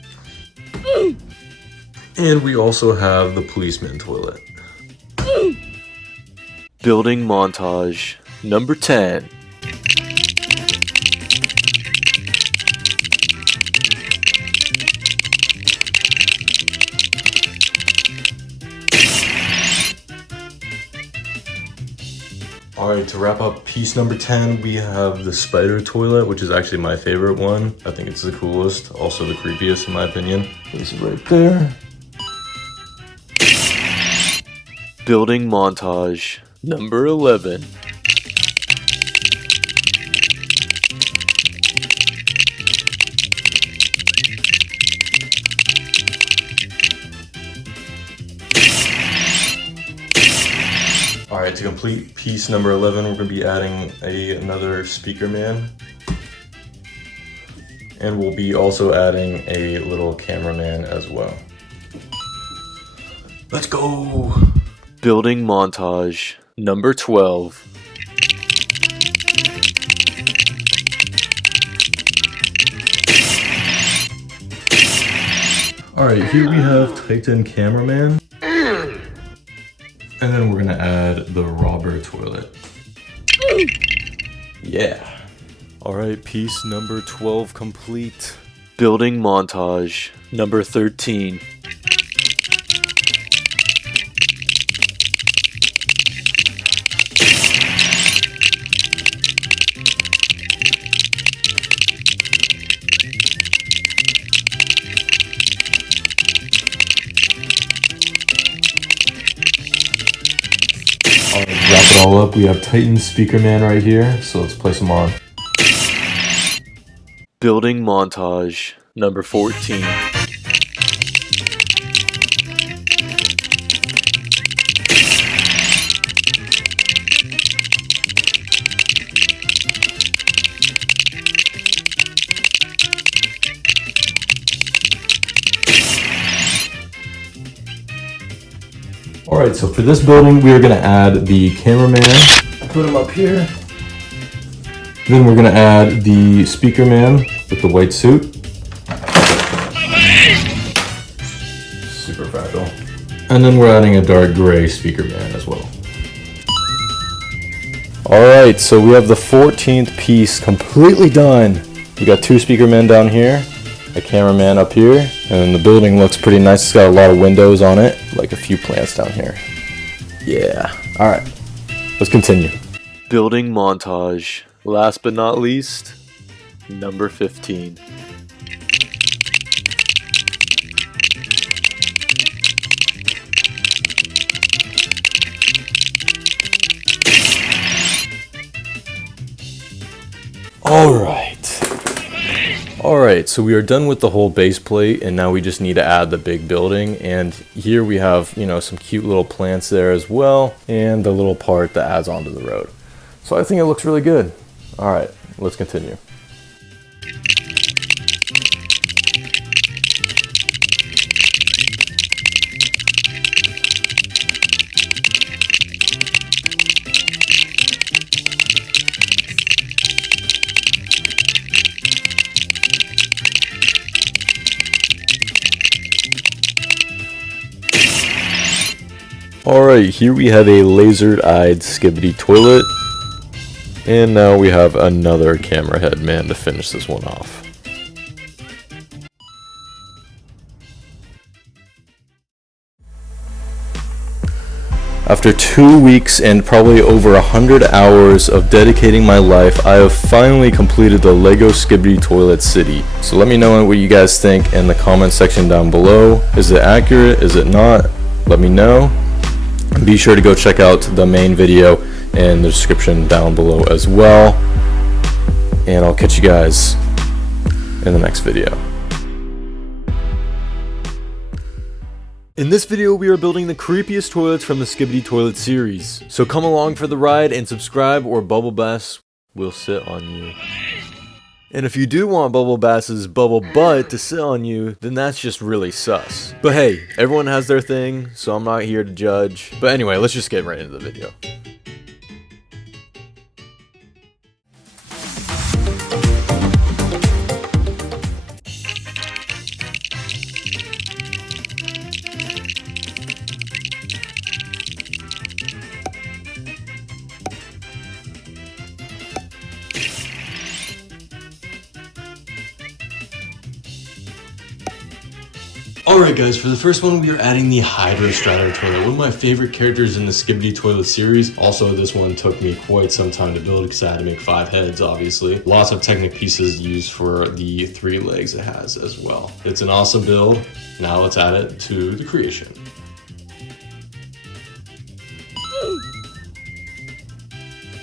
And we also have the policeman toilet. Building montage number 10. All right, to wrap up piece number 10, we have the spider toilet, which is actually my favorite one. I think it's the coolest, also the creepiest in my opinion. Place it right there. Building montage number 11. All right, to complete piece number 11, we're gonna be adding another speaker man. And we'll be also adding a little cameraman as well. Let's go. Building montage number 12. All right, here we have Titan cameraman. And then we're gonna add the robber toilet. Yeah. All right, piece number 12 complete. Building montage number 13. Alright, wrap it all up. We have Titan speaker man right here, so let's place him on. Building montage number 14. Alright, so for this building, we are going to add the cameraman. Put him up here. Then we're going to add the speaker man with the white suit. Super fragile. And then we're adding a dark gray speaker man as well. Alright, so we have the 14th piece completely done. We got 2 speaker men down here, a cameraman up here, and the building looks pretty nice. It's got a lot of windows on it, like a few plants down here. Yeah. Alright, let's continue. Building montage, last but not least, number 15. Alright, so we are done with the whole base plate, and now we just need to add the big building. And here we have, some cute little plants there as well, and the little part that adds onto the road. So I think it looks really good. Alright, let's continue. Alright, here we have a lasered-eyed Skibidi toilet. And now we have another camera head man to finish this one off. After 2 weeks and probably over 100 hours of dedicating my life, I have finally completed the Lego Skibidi Toilet City. So let me know what you guys think in the comment section down below. Is it accurate? Is it not? Let me know. Be sure to go check out the main video in the description down below as well. And I'll catch you guys in the next video. In this video, we are building the creepiest toilets from the Skibidi Toilet series. So come along for the ride and subscribe, or Bubble Bass will sit on you. And if you do want Bubble Bass's bubble butt to sit on you, then that's just really sus. But hey, everyone has their thing, so I'm not here to judge. But anyway, let's just get right into the video. Alright guys, for the first one we are adding the Hydro Strider toilet, one of my favorite characters in the Skibidi Toilet series. Also, this one took me quite some time to build because I had to make 5 heads, obviously. Lots of Technic pieces used for the 3 legs it has as well. It's an awesome build. Now let's add it to the creation.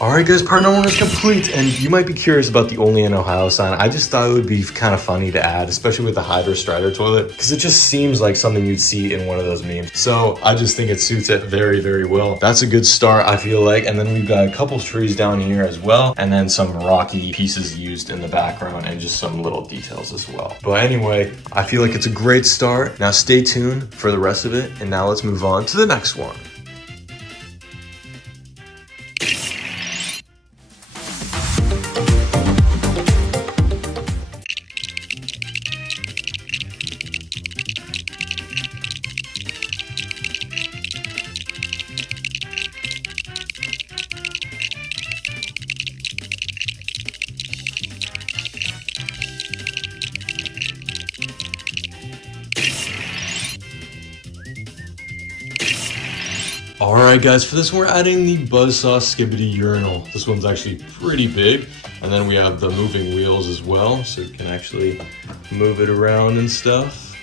Alright guys, part number 1 is complete, and you might be curious about the Only in Ohio sign. I just thought it would be kind of funny to add, especially with the Hydro Strider toilet, because it just seems like something you'd see in one of those memes. So I just think it suits it very, very well. That's a good start, I feel like. And then we've got a couple trees down here as well, and then some rocky pieces used in the background, and just some little details as well. But anyway, I feel like it's a great start. Now stay tuned for the rest of it, and now let's move on to the next one. Alright guys, for this one we're adding the Buzzsaw Skibidi urinal. This one's actually pretty big. And then we have the moving wheels as well, so you can actually move it around and stuff.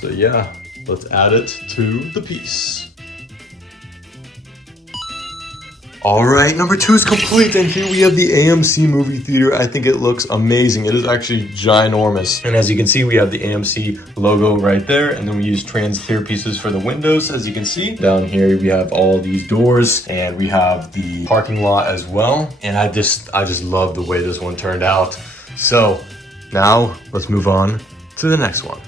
So yeah, let's add it to the piece. Alright, number 2 is complete, and here we have the AMC movie theater. I think it looks amazing. It is actually ginormous. And as you can see, we have the AMC logo right there, and then we use trans clear pieces for the windows, as you can see. Down here, we have all these doors, and we have the parking lot as well. And I just love the way this one turned out. So now let's move on to the next one.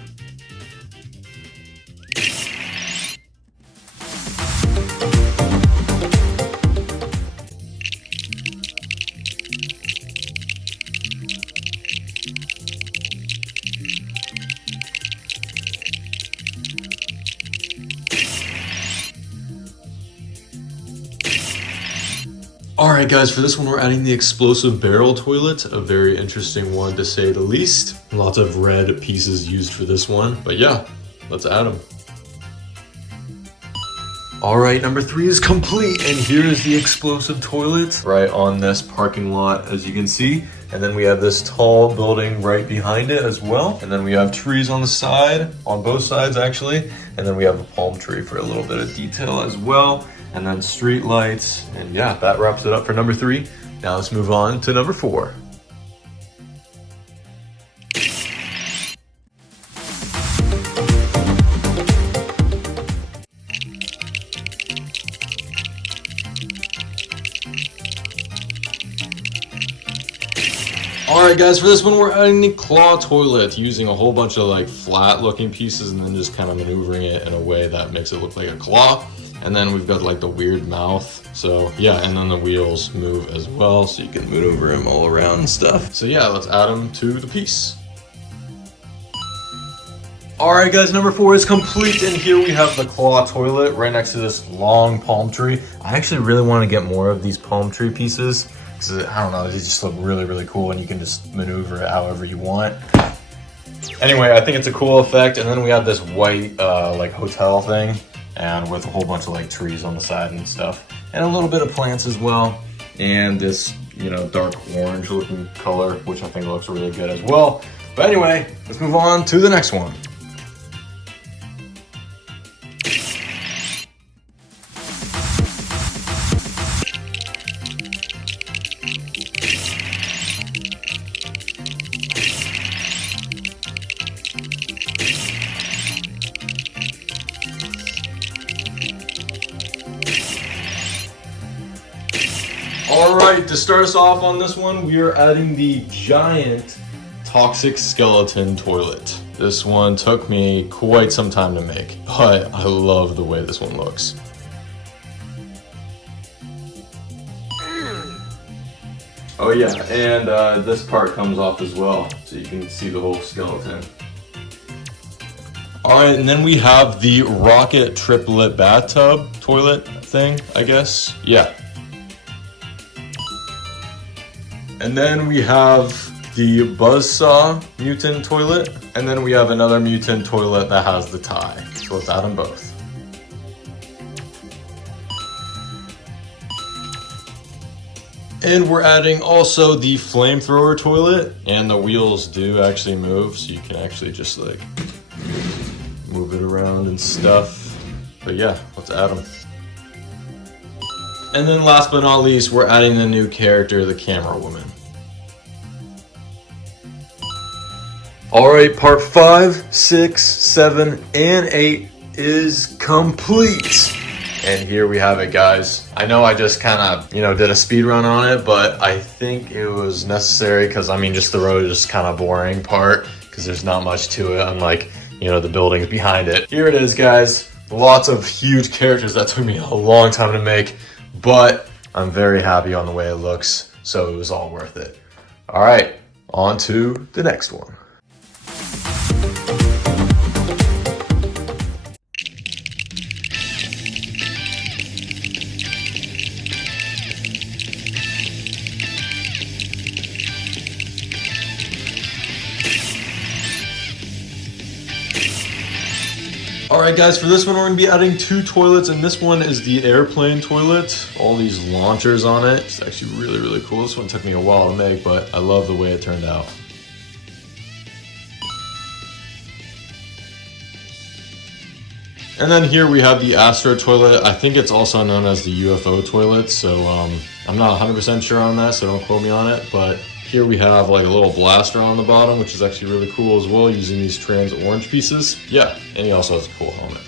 Alright guys, for this one we're adding the explosive barrel toilet, a very interesting one to say the least. Lots of red pieces used for this one, but yeah, let's add them. Alright, number 3 is complete, and here is the explosive toilet right on this parking lot, as you can see. And then we have this tall building right behind it as well. And then we have trees on the side, on both sides actually. And then we have a palm tree for a little bit of detail as well. And then street lights. And yeah, that wraps it up for number 3. Now let's move on to number 4. Alright guys, for this one we're adding the claw toilet, using a whole bunch of like flat looking pieces and then just kind of maneuvering it in a way that makes it look like a claw. And then we've got like the weird mouth. So yeah, and then the wheels move as well, so you can maneuver them all around and stuff. So yeah, let's add them to the piece. Alright guys, number 4 is complete, and here we have the claw toilet right next to this long palm tree. I actually really want to get more of these palm tree pieces, because I don't know, they just look really, really cool, and you can just maneuver it however you want. Anyway, I think it's a cool effect, and then we have this white, like, hotel thing, and with a whole bunch of, like, trees on the side and stuff, and a little bit of plants as well, and this, you know, dark orange looking color, which I think looks really good as well. But anyway, let's move on to the next one. Alright, to start us off on this one, we are adding the giant toxic skeleton toilet. This one took me quite some time to make, but I love the way this one looks. Oh yeah, and this part comes off as well, so you can see the whole skeleton. Alright, and then we have the rocket triplet bathtub toilet thing, I guess. Yeah. And then we have the buzzsaw mutant toilet, and then we have another mutant toilet that has the tie. So let's add them both. And we're adding also the flamethrower toilet, and the wheels do actually move, so you can actually just like move it around and stuff. But yeah, let's add them. And then last but not least, we're adding the new character, the camera woman. Alright, part 5, 6, 7, and 8 is complete. And here we have it, guys. I know I just kind of, you know, did a speed run on it, but I think it was necessary because, I mean, just the road is just kind of boring part because there's not much to it, unlike, you know, the buildings behind it. Here it is, guys. Lots of huge characters that took me a long time to make, but I'm very happy on the way it looks, so it was all worth it. All right, on to the next one. Alright guys, for this one we're going to be adding 2 toilets, and this one is the airplane toilet. All these launchers on it. It's actually really, really cool. This one took me a while to make, but I love the way it turned out. And then here we have the Astro toilet. I think it's also known as the UFO toilet, so I'm not 100% sure on that, so don't quote me on it, but here we have like a little blaster on the bottom, which is actually really cool as well, using these trans orange pieces. Yeah, and he also has a cool helmet.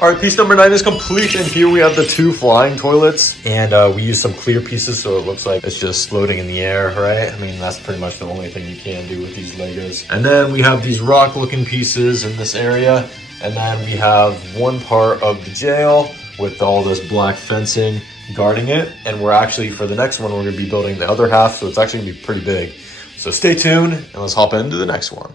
Alright, piece number 9 is complete, and here we have the 2 flying toilets, and we use some clear pieces so it looks like it's just floating in the air, right? I mean, that's pretty much the only thing you can do with these Legos. And then we have these rock looking pieces in this area, and then we have one part of the jail with all this black fencing guarding it, and we're actually, for the next one, we're going to be building the other half, so it's actually going to be pretty big. So stay tuned, and let's hop into the next one.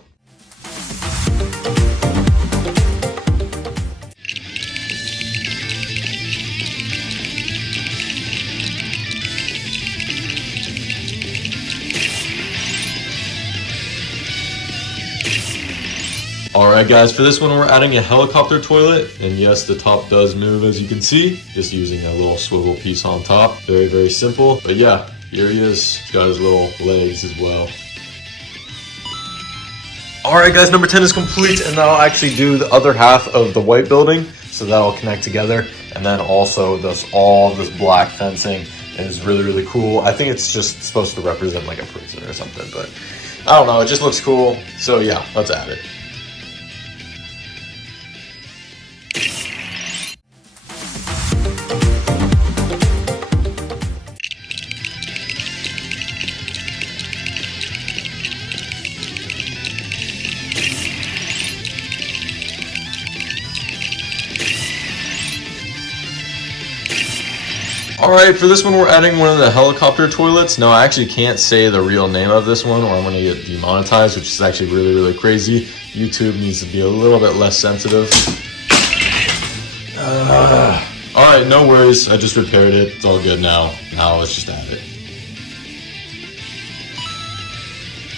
Alright guys, for this one we're adding a helicopter toilet, and yes, the top does move as you can see, just using a little swivel piece on top. Very, very simple, but yeah, here he is. He's got his little legs as well. Alright guys, number 10 is complete, and that'll actually do the other half of the white building, so that'll connect together, and then also all this black fencing is really, really cool. I think it's just supposed to represent like a prison or something, but I don't know, it just looks cool, so yeah, let's add it. Alright, for this one we're adding one of the helicopter toilets. No, I actually can't say the real name of this one or I'm going to get demonetized, which is actually really, really crazy. YouTube needs to be a little bit less sensitive. Alright, no worries. I just repaired it. It's all good now. Now let's just add it.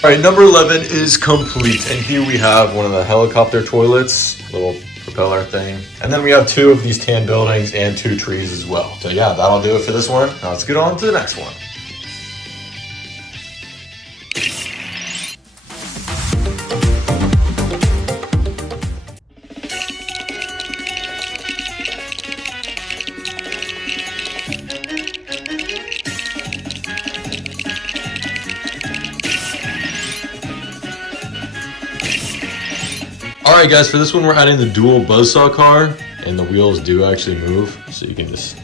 Alright, number 11 is complete. And here we have one of the helicopter toilets. Little propeller thing. And then we have 2 of these tan buildings and 2 trees as well. So yeah, that'll do it for this one. Now let's get on to the next one. Alright guys, for this one we're adding the dual buzzsaw car, and the wheels do actually move, so you can just...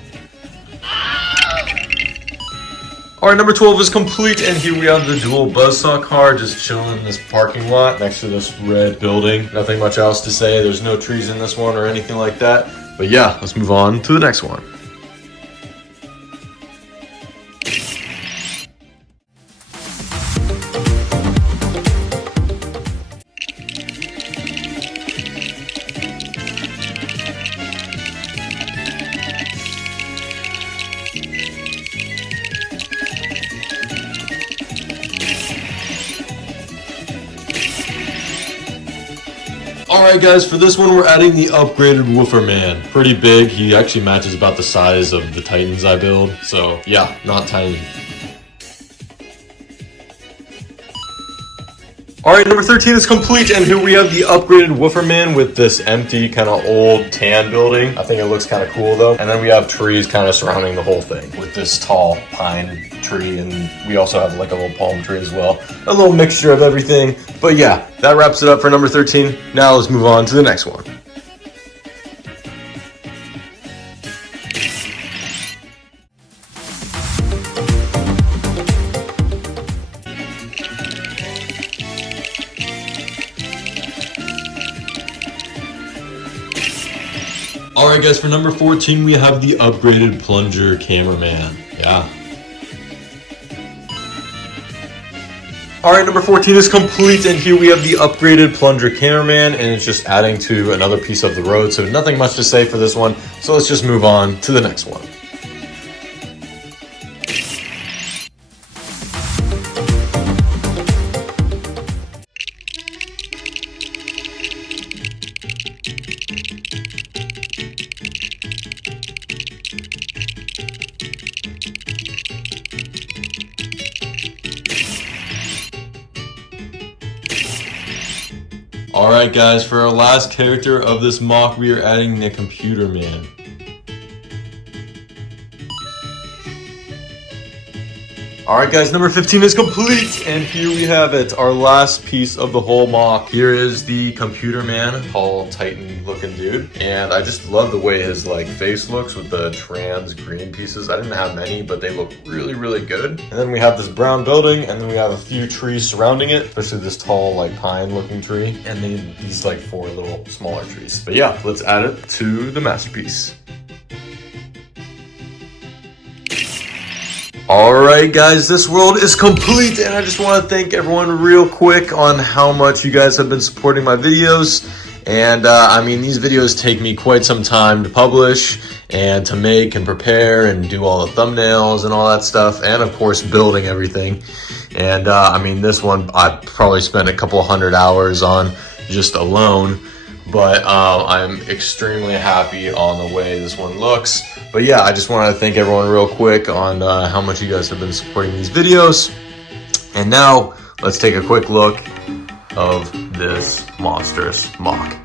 Alright, number 12 is complete, and here we have the dual buzzsaw car just chilling in this parking lot next to this red building. Nothing much else to say, there's no trees in this one or anything like that. But yeah, let's move on to the next one. Alright guys, for this one we're adding the upgraded Woofer Man. Pretty big, he actually matches about the size of the Titans I build, so yeah, not tiny. Alright, number 13 is complete, and here we have the upgraded Woofer Man with this empty, kind of old tan building. I think it looks kind of cool though. And then we have trees kind of surrounding the whole thing with this tall pine tree, and we also have like a little palm tree as well. A little mixture of everything. But yeah, that wraps it up for number 13. Now let's move on to the next one. Alright guys, for number 14 we have the upgraded plunger cameraman. Yeah. Alright, number 14 is complete, and here we have the upgraded plunger cameraman, and it's just adding to another piece of the road, so nothing much to say for this one, so let's just move on to the next one. Alright guys, for our last character of this mock, we are adding the Computer Man. Alright guys, number 15 is complete, and here we have it, our last piece of the whole mock. Here is the Computer Man, tall, Titan looking dude, and I just love the way his like face looks with the trans green pieces. I didn't have many, but they look really, really good. And then we have this brown building, and then we have a few trees surrounding it, especially this tall like pine looking tree, and then these like 4 little smaller trees. But yeah, let's add it to the masterpiece. Alright guys, this world is complete, and I just want to thank everyone real quick on how much you guys have been supporting my videos. And I mean, these videos take me quite some time to publish and to make and prepare and do all the thumbnails and all that stuff, and of course building everything. And I mean, this one I probably spent a couple 100 hours on just alone. But I'm extremely happy on the way this one looks. But yeah, I just wanted to thank everyone real quick on how much you guys have been supporting these videos. And now, let's take a quick look of this monstrous mock.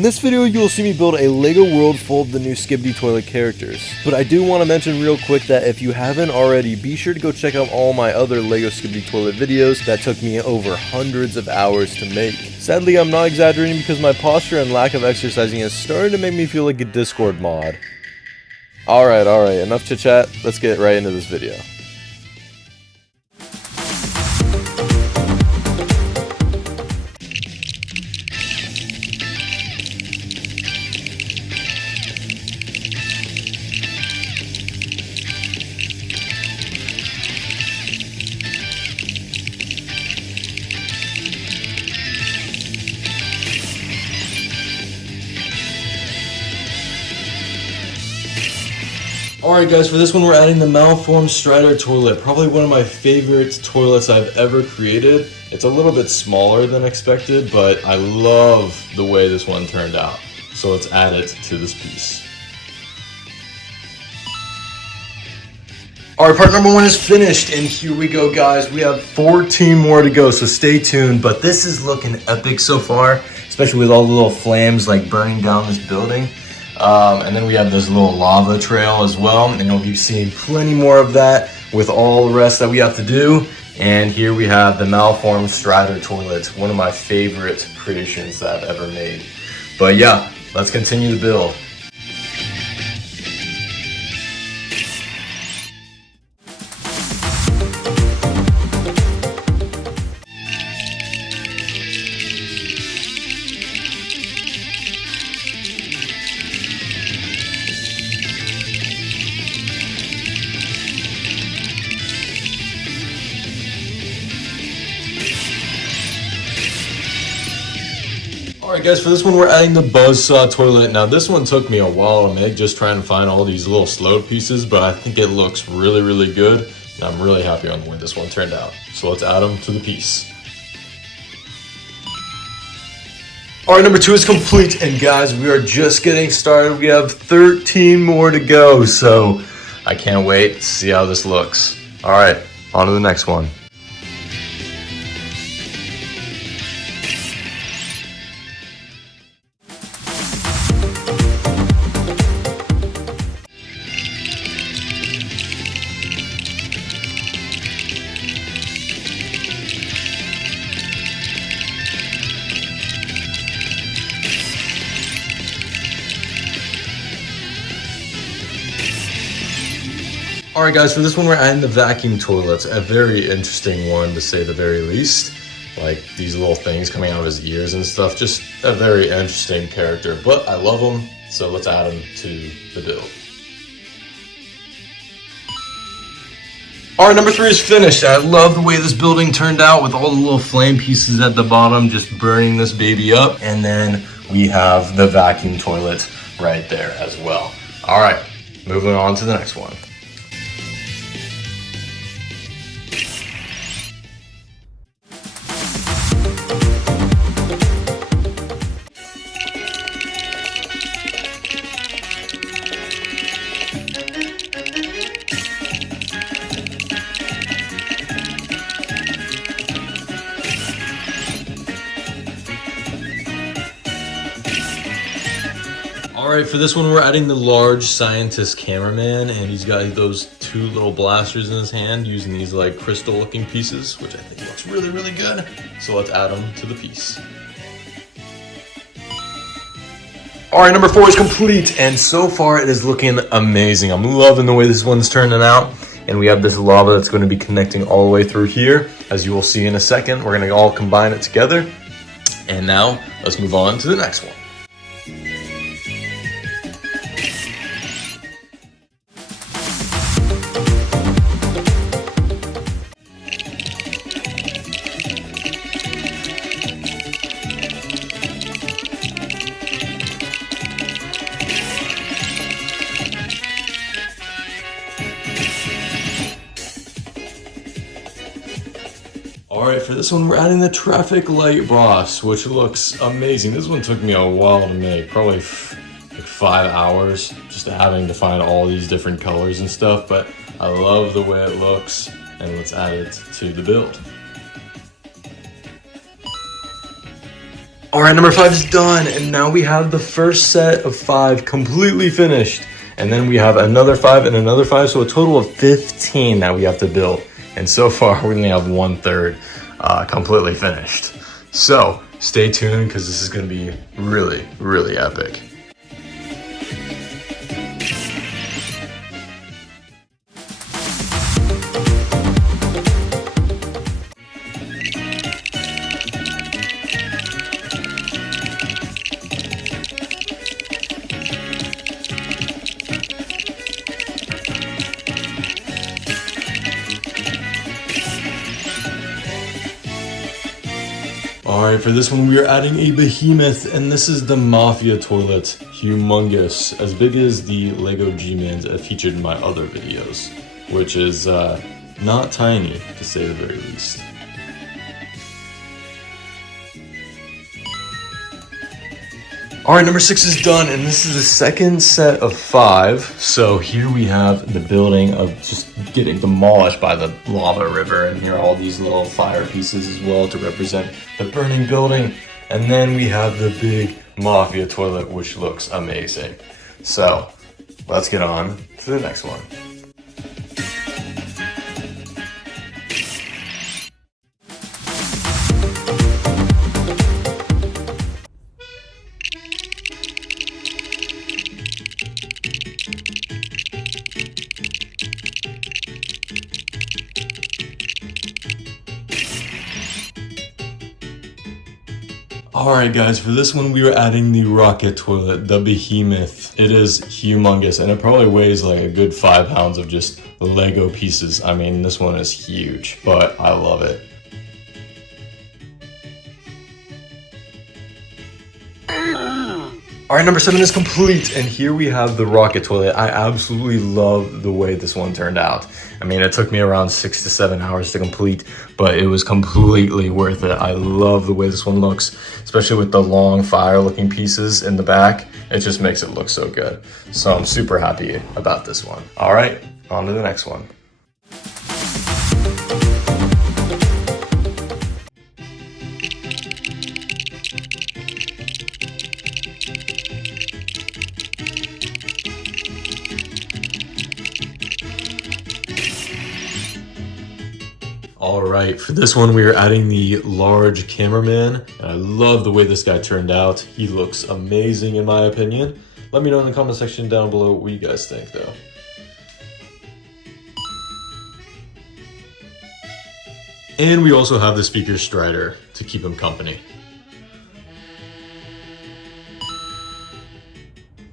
In this video, you will see me build a LEGO world full of the new Skibidi toilet characters. But I do want to mention real quick that if you haven't already, be sure to go check out all my other LEGO Skibidi toilet videos that took me over hundreds of hours to make. Sadly, I'm not exaggerating because my posture and lack of exercising is starting to make me feel like a Discord mod. Alright, enough chit chat, let's get right into this video. Alright guys, for this one we're adding the malformed Strider toilet, probably one of my favorite toilets I've ever created. It's a little bit smaller than expected, but I love the way this one turned out. So let's add it to this piece. Alright, part number 1 is finished, and here we go guys. We have 14 more to go, so stay tuned. But this is looking epic so far, especially with all the little flames like burning down this building. And then we have this little lava trail as well, and you'll be seeing plenty more of that with all the rest that we have to do. And here we have the malformed Strider toilet, one of my favorite creations that I've ever made. But yeah, let's continue the build. Alright guys, for this one we're adding the buzzsaw toilet. Now this one took me a while to make, just trying to find all these little slow pieces, but I think it looks really good, and I'm really happy on the way this one turned out. So let's add them to the piece. Alright, number 2 is complete, and guys, we are just getting started. We have 13 more to go, so I can't wait to see how this looks. Alright, on to the next one. Alright guys, for this one we're adding the vacuum toilets, a very interesting one to say the very least. Like these little things coming out of his ears and stuff, just a very interesting character, but I love him, so let's add him to the build. Alright, number 3 is finished. I love the way this building turned out with all the little flame pieces at the bottom, just burning this baby up, and then we have the vacuum toilet right there as well. Alright, moving on to the next one. Alright, for this one we're adding the large scientist cameraman, and he's got those 2 little blasters in his hand using these like crystal looking pieces, which I think looks really good. So let's add them to the piece. Alright, number 4 is complete, and so far it is looking amazing. I'm loving the way this one's turning out. And we have this lava that's going to be connecting all the way through here. As you will see in a second, we're going to all combine it together. And now, let's move on to the next one. Alright, for this one we're adding the traffic light boss, which looks amazing. This one took me a while to make, probably like 5 hours, just having to find all these different colors and stuff, but I love the way it looks, and let's add it to the build. All right, number 5 is done, and now we have the first set of 5 completely finished. And then we have another 5 and another 5, so a total of 15 that we have to build. And so far, we only have 1/3 completely finished. So stay tuned, because this is going to be really, really epic. Alright, for this one we are adding a behemoth, and this is the Mafia toilet. Humongous, as big as the Lego G-Mans featured in my other videos, which is not tiny, to say the very least. Alright, number 6 is done, and this is the second set of 5. So here we have the building of just getting demolished by the lava river, and here are all these little fire pieces as well to represent the burning building. And then we have the big Mafia toilet, which looks amazing. So let's get on to the next one. Alright guys, for this one we are adding the rocket toilet, the behemoth. It is humongous, and it probably weighs like a good 5 pounds of just Lego pieces. I mean, this one is huge, but I love it. Alright, number 7 is complete, and here we have the rocket toilet. I absolutely love the way this one turned out. I mean, it took me around 6 to 7 hours to complete, but it was completely worth it. I love the way this one looks, especially with the long fire-looking pieces in the back. It just makes it look so good. So I'm super happy about this one. Alright, on to the next one. Alright, for this one we are adding the large cameraman, and I love the way this guy turned out. He looks amazing in my opinion. Let me know in the comment section down below what you guys think though. And we also have the speaker Strider to keep him company.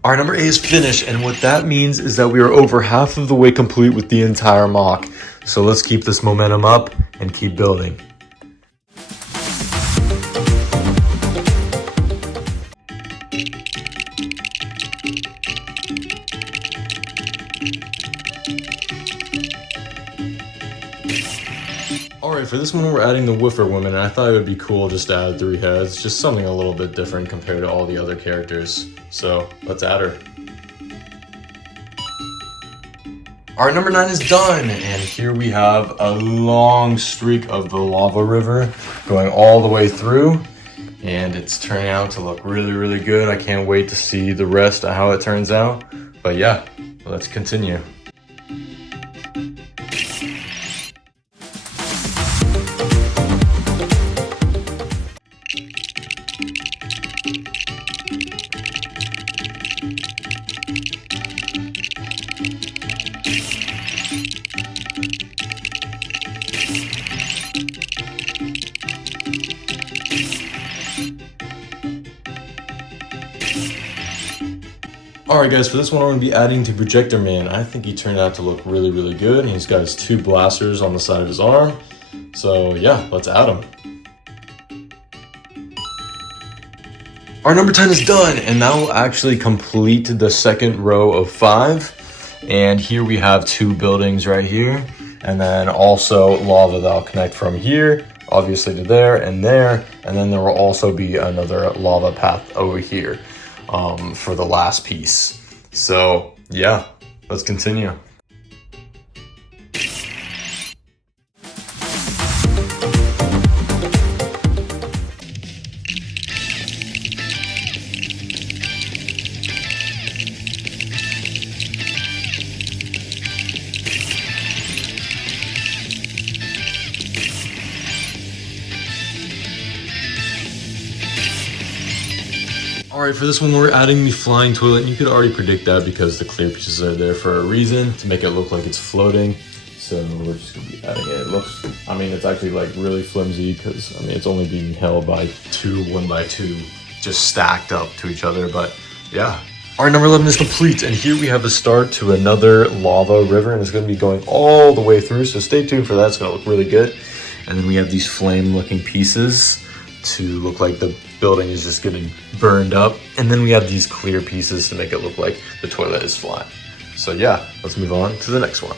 Our number 8 is finished, and what that means is that we are over half of the way complete with the entire mock. So let's keep this momentum up and keep building. Alright, for this one we're adding the Woofer Woman, and I thought it would be cool just to add 3 heads, just something a little bit different compared to all the other characters. So let's add her. Our number 9 is done, and here we have a long streak of the lava river going all the way through, and it's turning out to look really, really good. I can't wait to see the rest of how it turns out, but yeah, let's continue. Alright guys, for this one I'm going to be adding to Projector Man. I think he turned out to look really, really good, and he's got his 2 blasters on the side of his arm. So yeah, let's add him. Our number 10 is done, and that will actually complete the second row of 5. And here we have 2 buildings right here, and then also lava that'll connect from here, obviously to there, and then there will also be another lava path over here. For the last piece. So yeah, let's continue. Alright, for this one we're adding the flying toilet, and you could already predict that because the clear pieces are there for a reason, to make it look like it's floating. So we're just going to be adding it. It looks, I mean, it's actually like really flimsy because, I mean, it's only being held by two 1x2 just stacked up to each other, but yeah. Alright, number 11 is complete, and here we have the start to another lava river, and it's going to be going all the way through, so stay tuned for that. It's going to look really good. And then we have these flame-looking pieces to look like the building is just getting burned up. And then we have these clear pieces to make it look like the toilet is flying. So yeah, let's move on to the next one.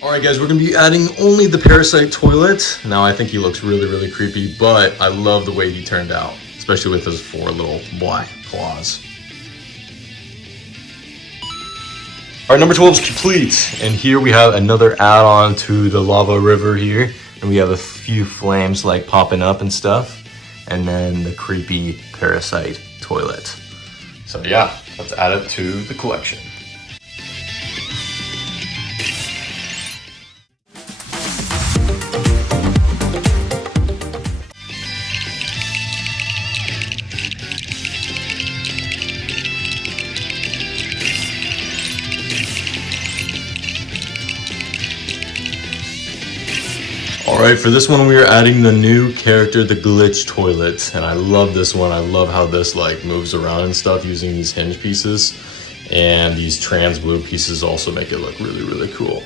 Alright guys, we're going to be adding only the parasite toilet. Now I think he looks really, really creepy, but I love the way he turned out, especially with his 4 little black claws. Alright, number 12 is complete, and here we have another add-on to the lava river here, and we have a few flames like popping up and stuff, and then the creepy parasite toilet. So yeah, let's add it to the collection. Alright, for this one we are adding the new character, the glitch toilet, and I love this one. I love how this like moves around and stuff using these hinge pieces, and these trans blue pieces also make it look really, really cool.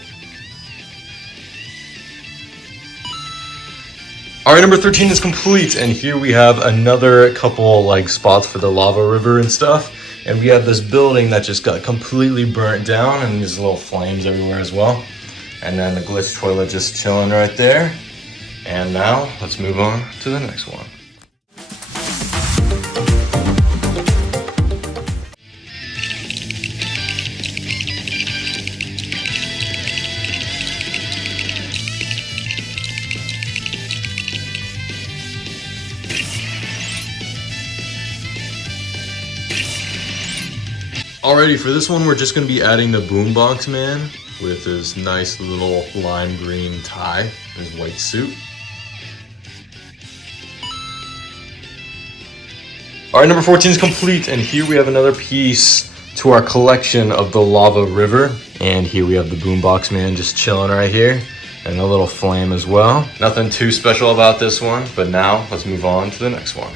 Alright, number 13 is complete, and here we have another couple like spots for the lava river and stuff, and we have this building that just got completely burnt down, and there's little flames everywhere as well. And then the glitch toilet just chilling right there. And now, let's move on to the next one. Alrighty, for this one we're just going to be adding the boombox man with his nice little lime green tie and his white suit. Alright, number 14 is complete, and here we have another piece to our collection of the lava river. And here we have the boombox man just chilling right here, and a little flame as well. Nothing too special about this one, but now let's move on to the next one.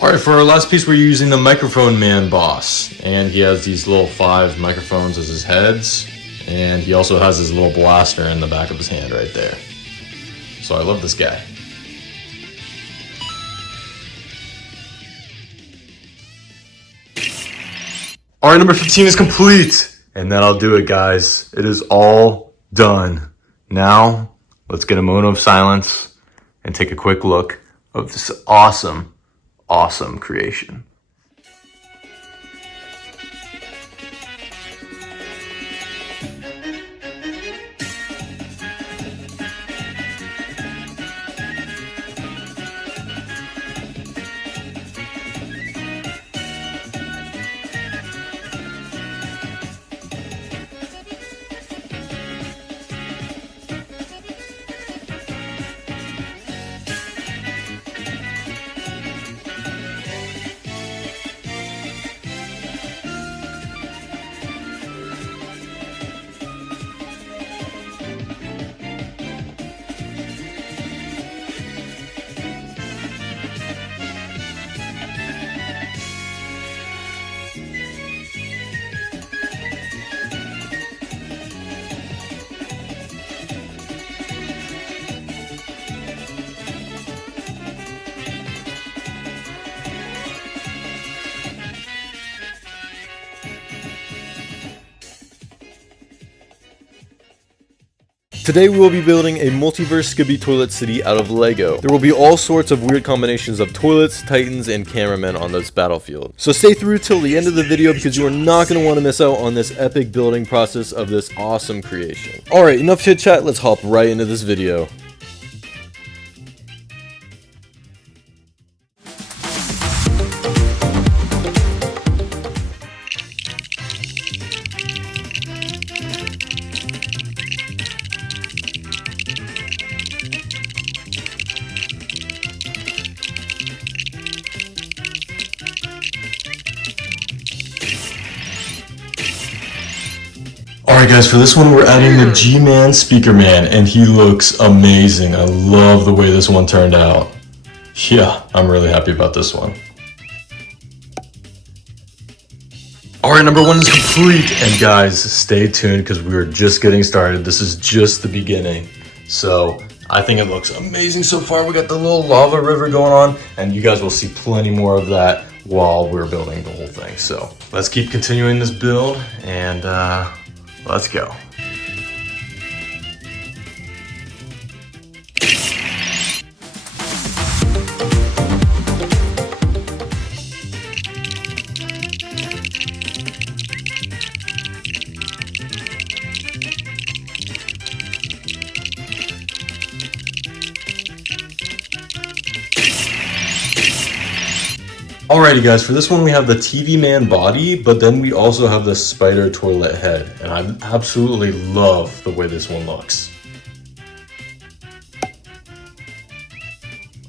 Alright, for our last piece we're using the microphone man boss, and he has these little 5 microphones as his heads, and he also has his little blaster in the back of his hand right there. So I love this guy. Alright, number 15 is complete, and that'll do it guys. It is all done. Now, let's get a moment of silence and take a quick look of this awesome creation. Today we will be building a multiverse Skibidi toilet city out of Lego. There will be all sorts of weird combinations of toilets, titans, and cameramen on this battlefield. So stay through till the end of the video because you are not going to want to miss out on this epic building process of this awesome creation. Alright, enough chit chat, let's hop right into this video. Alright guys, for this one we're adding the G-Man Speaker Man, and he looks amazing. I love the way this one turned out. Yeah, I'm really happy about this one. Alright, number 1 is complete, and guys, stay tuned because we're just getting started. This is just the beginning. So, I think it looks amazing so far. We got the little lava river going on, and you guys will see plenty more of that while we're building the whole thing. So, let's keep continuing this build, and let's go. Alrighty guys, for this one we have the TV man body, but then we also have the spider toilet head, and I absolutely love the way this one looks.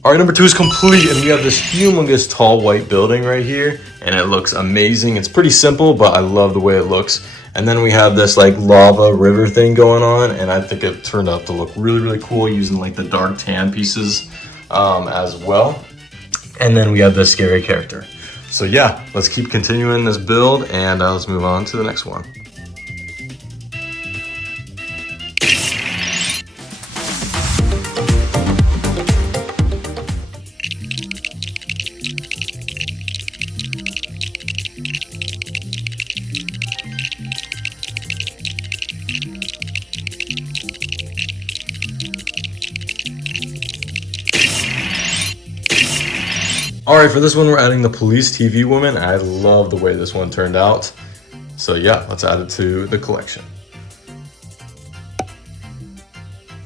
Alright, number 2 is complete, and we have this humongous tall white building right here, and it looks amazing. It's pretty simple, but I love the way it looks. And then we have this like lava river thing going on, and I think it turned out to look really cool using like the dark tan pieces as well. And then we have the scary character. So yeah, let's keep continuing this build, and let's move on to the next one. Alright, for this one we're adding the police TV woman. I love the way this one turned out. So yeah, let's add it to the collection.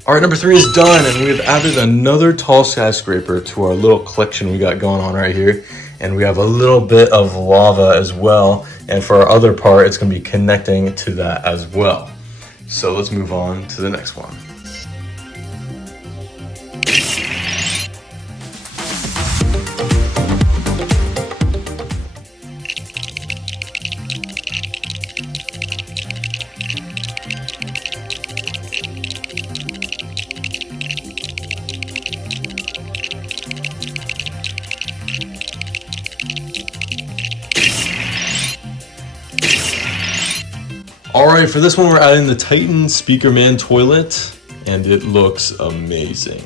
Alright, number 3 is done, and we've added another tall skyscraper to our little collection we got going on right here. And we have a little bit of lava as well. And for our other part, it's going to be connecting to that as well. So let's move on to the next one. Alright, for this one we're adding the Titan Speaker Man toilet, and it looks amazing.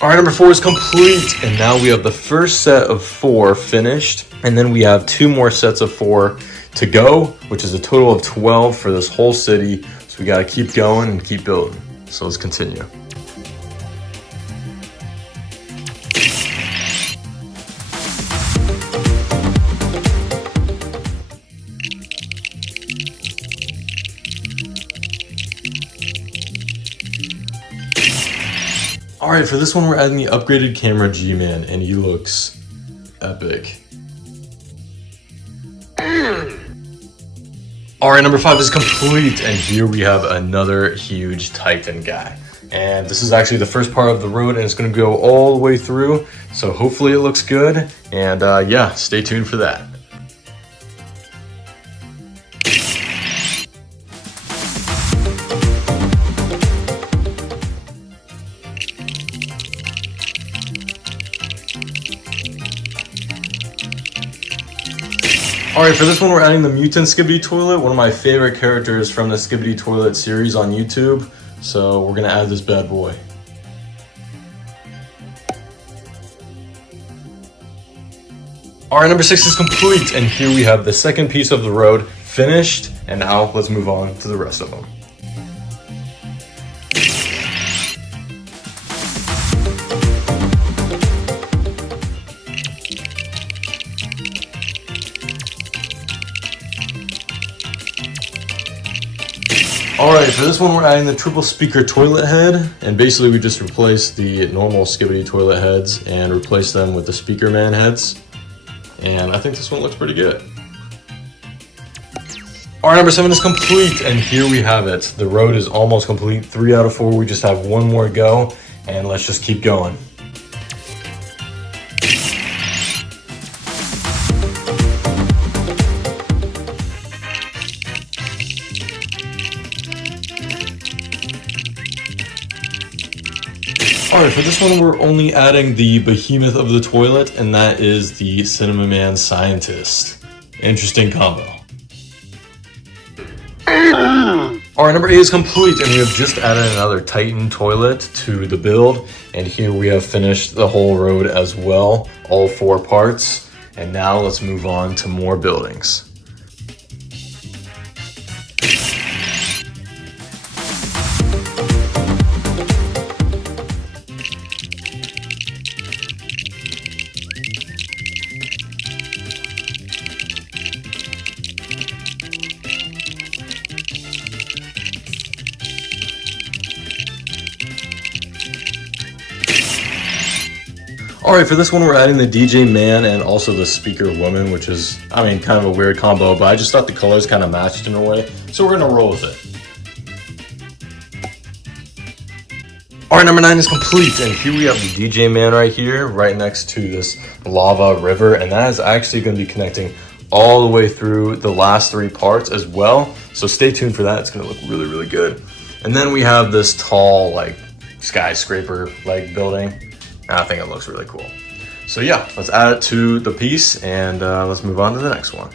Alright, number 4 is complete, and now we have the first set of 4 finished, and then we have 2 more sets of 4 to go, which is a total of 12 for this whole city, so we gotta keep going and keep building. So let's continue. Alright, for this one we're adding the upgraded camera G-Man, and he looks epic. Alright, number 5 is complete, and here we have another huge Titan guy. And this is actually the first part of the road, and it's going to go all the way through, so hopefully it looks good, and yeah, stay tuned for that. Alright, for this one we're adding the Mutant Skibidi Toilet, one of my favorite characters from the Skibidi Toilet series on YouTube. So we're going to add this bad boy. Alright, number 6 is complete, and here we have the second piece of the road finished, And now let's move on to the rest of them. Alright, for this one we're adding the triple speaker toilet head, and basically we just replaced the normal Skibidi toilet heads and replaced them with the speaker man heads. And I think this one looks pretty good. Alright, number 7 is complete, and here we have it. The road is almost complete, 3 out of 4, we just have one more to go, and let's just keep going. Alright, for this one we're only adding the behemoth of the toilet, and that is the Cinema Man Scientist. Interesting combo. Alright, number 8 is complete, and we have just added another Titan toilet to the build, and here we have finished the whole road as well, all 4 parts, and now let's move on to more buildings. Alright, for this one we're adding the DJ man and also the speaker woman, which is, I mean, kind of a weird combo, but I just thought the colors kind of matched in a way, so we're gonna roll with it. Alright, number 9 is complete, and here we have the DJ man right here, right next to this lava river, and that is actually going to be connecting all the way through the last 3 parts as well, so stay tuned for that. It's going to look really, really good. And then we have this tall, like, skyscraper-like building. I think it looks really cool. So yeah, let's add it to the piece, and let's move on to the next one.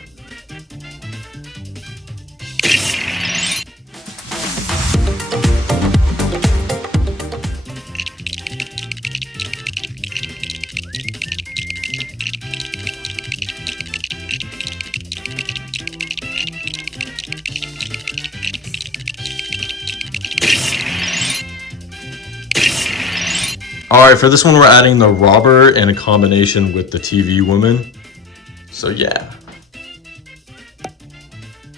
Alright, for this one we're adding the robber in a combination with the TV woman. So yeah.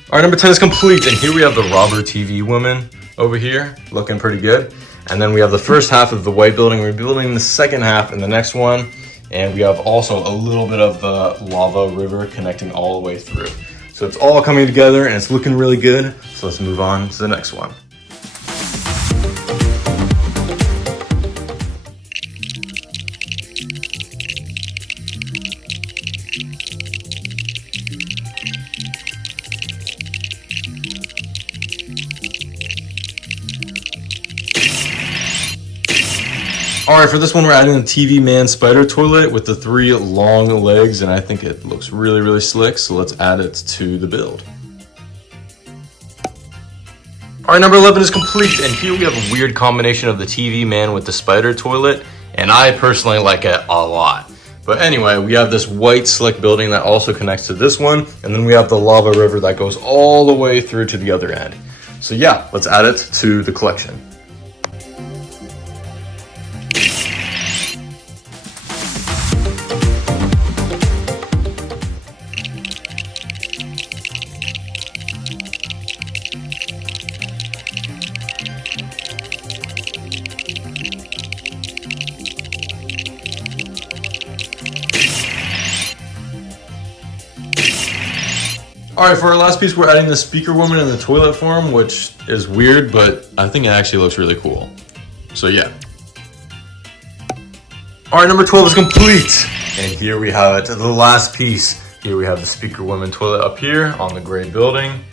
Alright, number 10 is complete, and here we have the robber TV woman over here, looking pretty good. And then we have the first half of the white building. We're building the second half in the next one. And we have also a little bit of the lava river connecting all the way through. So it's all coming together and it's looking really good. So let's move on to the next one. Alright, for this one we're adding the TV man spider toilet with the 3 long legs, and I think it looks really, really slick, so let's add it to the build. Alright, number 11 is complete, and here we have a weird combination of the TV man with the spider toilet, and I personally like it a lot. But anyway, we have this white slick building that also connects to this one, and then we have the lava river that goes all the way through to the other end. So yeah, let's add it to the collection. Alright, for our last piece, we're adding the speaker woman in the toilet form, which is weird, but I think it actually looks really cool. So yeah. Alright, number 12 is complete. And here we have it, the last piece. Here we have the speaker woman toilet up here on the gray building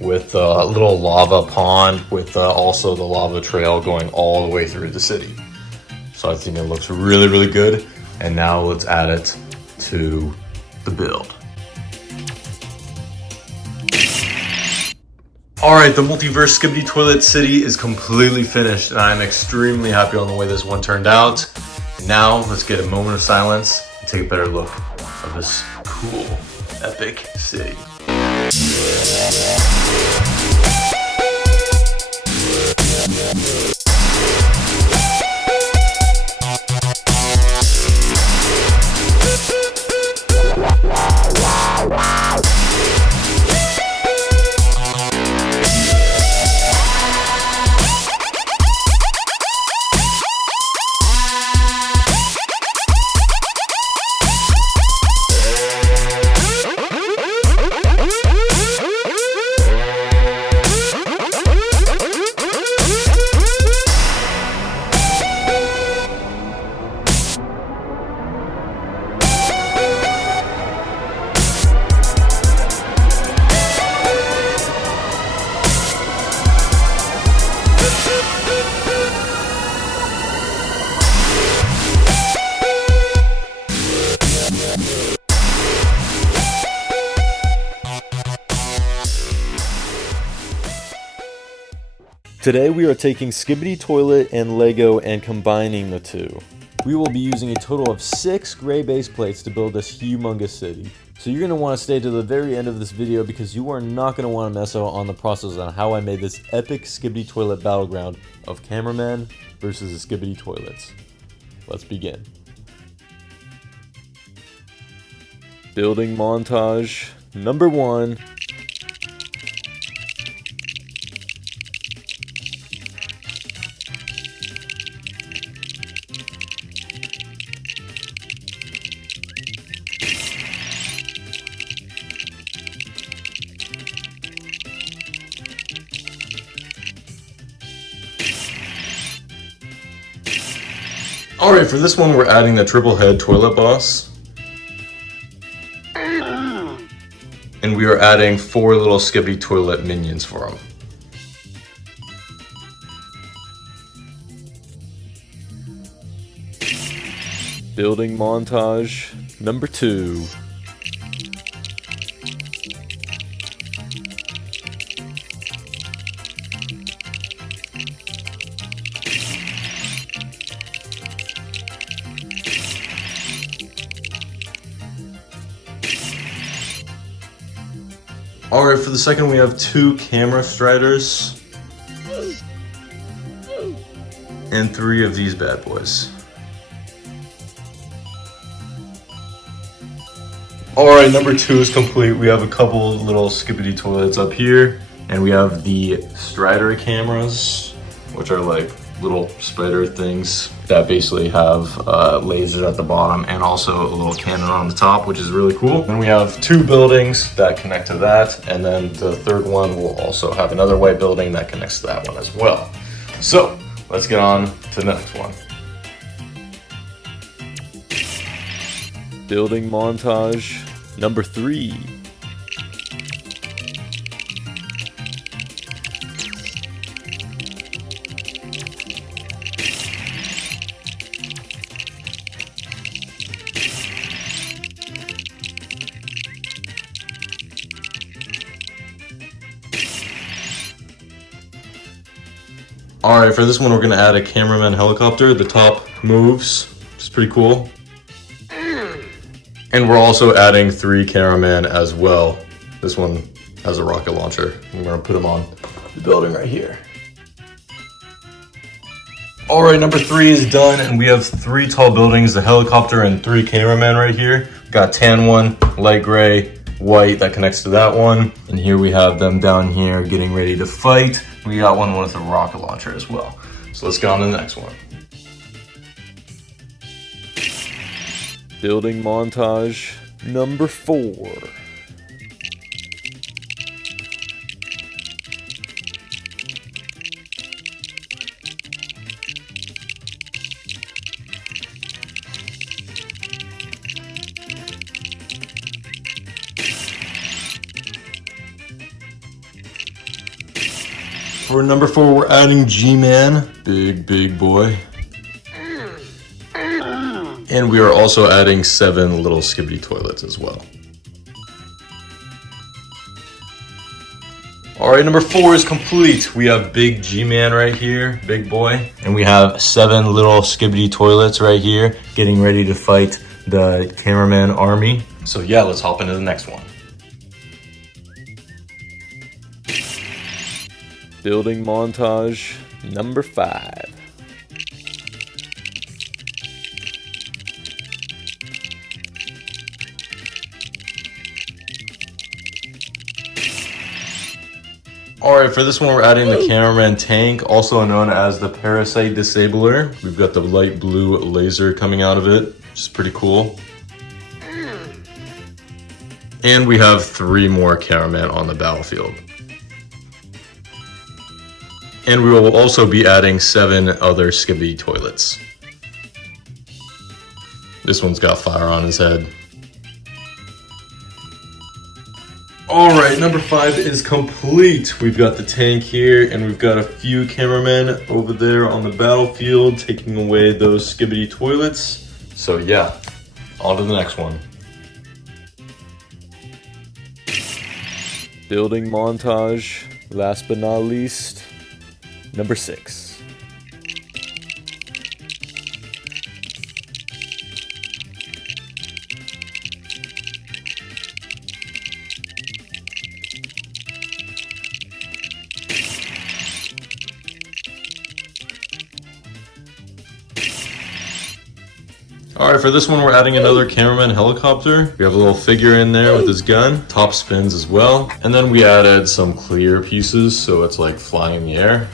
with a little lava pond with also the lava trail going all the way through the city. So I think it looks really, really good. And now let's add it to the build. Alright, the Multiverse Skibidi Toilet City is completely finished, and I'm extremely happy on the way this one turned out. Now, let's get a moment of silence and take a better look of this cool, epic city. Today we are taking Skibidi Toilet and Lego and combining the two. We will be using a total of 6 gray base plates to build this humongous city. So you're going to want to stay to the very end of this video because you are not going to want to mess up on the process on how I made this epic Skibidi Toilet battleground of cameramen versus the Skibidi Toilets. Let's begin. Building montage number 1. Alright, for this one we're adding the triple head toilet boss. And we are adding 4 little Skibidi toilet minions for him. Building montage number 2. Alright, for the second we have 2 camera striders. And 3 of these bad boys. Alright, number 2 is complete. We have a couple little Skibidi toilets up here. And we have the strider cameras, which are like little spider things that basically have lasers at the bottom and also a little cannon on the top, which is really cool. Then we have 2 buildings that connect to that, and then the third one will also have another white building that connects to that one as well. So let's get on to the next one. Building montage number 3. Alright, for this one we're going to add a cameraman helicopter. The top moves, which is pretty cool. And we're also adding 3 cameramen as well. This one has a rocket launcher. I'm going to put them on the building right here. Alright, number 3 is done, and we have 3 tall buildings, the helicopter, and 3 cameramen right here. Got tan one, light gray, white that connects to that one. And here we have them down here getting ready to fight. We got one with a rocket launcher as well. So let's get on to the next one. Building montage number 4. For number 4, we're adding G-Man, big boy. And we are also adding 7 little Skibidi toilets as well. Alright, number 4 is complete. We have big G-Man right here, big boy. And we have 7 little Skibidi toilets right here, getting ready to fight the cameraman army. So yeah, let's hop into the next one. Building montage number 5. Alright, for this one we're adding the cameraman tank, also known as the parasite disabler. We've got the light blue laser coming out of it, which is pretty cool. And we have 3 more cameramen on the battlefield. And we will also be adding 7 other Skibidi toilets. This one's got fire on his head. Alright, number 5 is complete. We've got the tank here, and we've got a few cameramen over there on the battlefield taking away those Skibidi toilets. So yeah, on to the next one. Building montage, last but not least. number 6. Alright, for this one we're adding another cameraman helicopter. We have a little figure in there with his gun, top spins as well. And then we added some clear pieces so it's like flying in the air.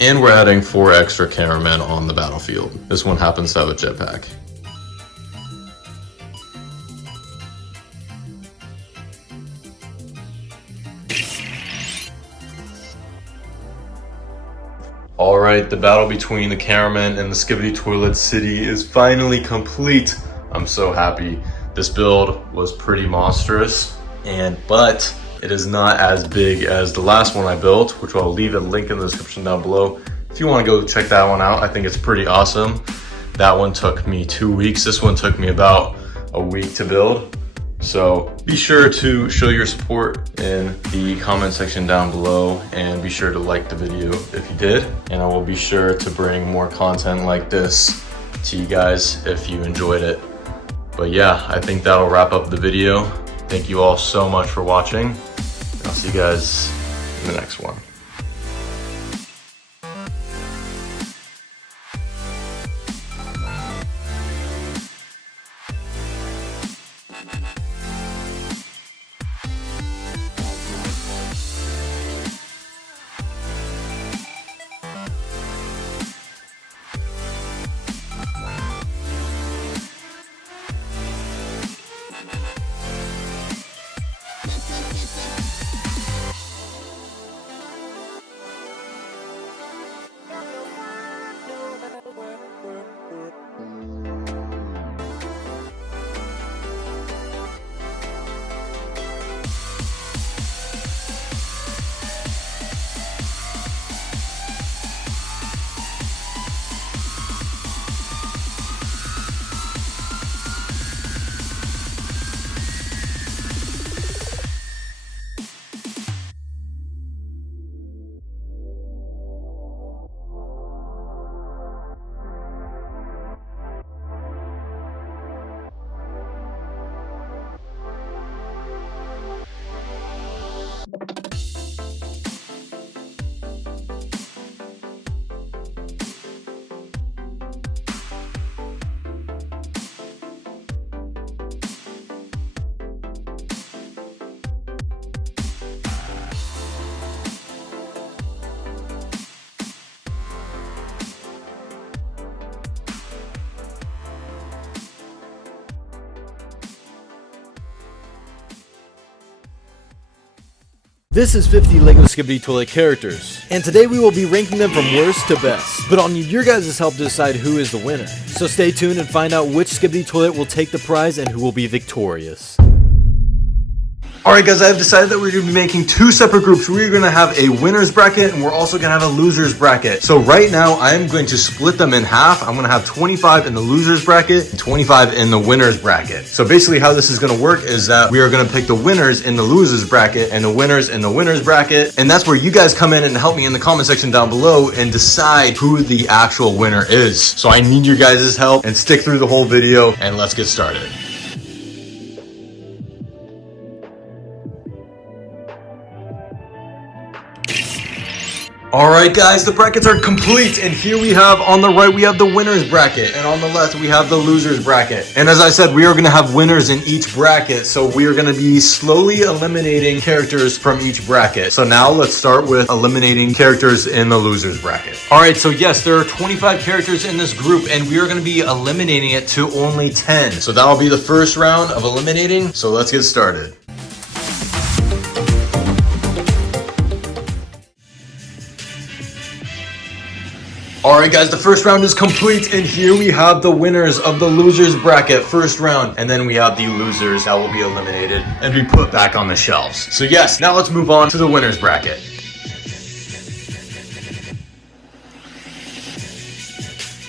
And we're adding 4 extra cameramen on the battlefield. This one happens to have a jetpack. Alright, the battle between the cameraman and the Skibidi Toilet City is finally complete. I'm so happy. This build was pretty monstrous, but it is not as big as the last one I built, which I'll leave a link in the description down below. If you want to go check that one out, I think it's pretty awesome. That one took me 2 weeks. This one took me about a week to build. So be sure to show your support in the comment section down below, and be sure to like the video if you did. And I will be sure to bring more content like this to you guys if you enjoyed it. But yeah, I think that'll wrap up the video. Thank you all so much for watching, and I'll see you guys in the next one. This is 50 LEGO Skibidi Toilet characters, and today we will be ranking them from worst to best, but I'll need your guys' help to decide who is the winner. So stay tuned and find out which Skibidi Toilet will take the prize and who will be victorious. Alright guys, I have decided that we're going to be making 2 separate groups. We're going to have a winner's bracket and we're also going to have a loser's bracket. So right now, I'm going to split them in half. I'm going to have 25 in the loser's bracket and 25 in the winner's bracket. So basically how this is going to work is that we are going to pick the winners in the loser's bracket and the winners in the winner's bracket. And that's where you guys come in and help me in the comment section down below and decide who the actual winner is. So I need your guys' help, and stick through the whole video and let's get started. Alright guys, the brackets are complete, and here we have, on the right we have the winner's bracket, and on the left we have the loser's bracket. And as I said, we are going to have winners in each bracket, so we are going to be slowly eliminating characters from each bracket. So now let's start with eliminating characters in the loser's bracket. Alright, so yes, there are 25 characters in this group, and we are going to be eliminating it to only 10. So that'll be the first round of eliminating, so let's get started. Alright guys, the first round is complete, and here we have the winners of the losers bracket first round, and then we have the losers that will be eliminated and be put back on the shelves. So yes, now let's move on to the winners bracket.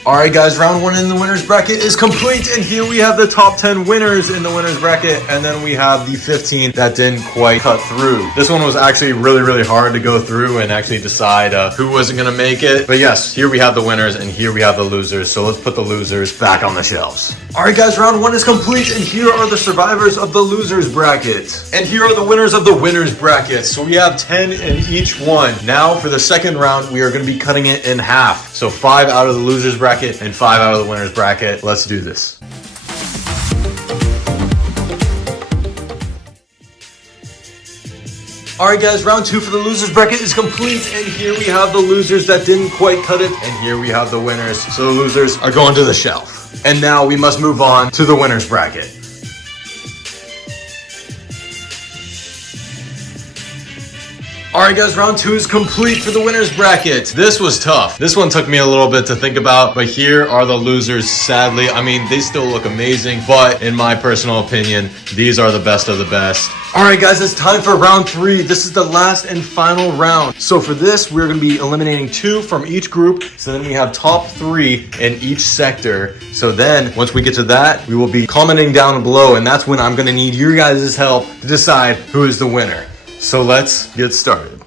Alright guys, round 1 in the winners bracket is complete, and here we have the top 10 winners in the winners bracket, and then we have the 15 that didn't quite cut through. This one was actually really hard to go through and actually decide who wasn't gonna make it. But yes, here we have the winners and here we have the losers, so let's put the losers back on the shelves. Alright guys, round 1 is complete, and here are the survivors of the losers bracket. And here are the winners of the winners bracket. So we have 10 in each one. Now for the second round, we are gonna be cutting it in half. So 5 out of the losers bracket and 5 out of the winners bracket. Let's do this. Alright guys, round 2 for the losers bracket is complete, and here we have the losers that didn't quite cut it, and here we have the winners. So the losers are going to the shelf. And now we must move on to the winners bracket. Alright guys, round 2 is complete for the winners bracket. This was tough. This one took me a little bit to think about, but here are the losers, sadly. I mean, they still look amazing, but in my personal opinion, these are the best of the best. Alright guys, it's time for round 3. This is the last and final round. So for this, we're going to be eliminating 2 from each group. So then we have top 3 in each sector. So then, once we get to that, we will be commenting down below, and that's when I'm going to need your guys' help to decide who is the winner. So let's get started.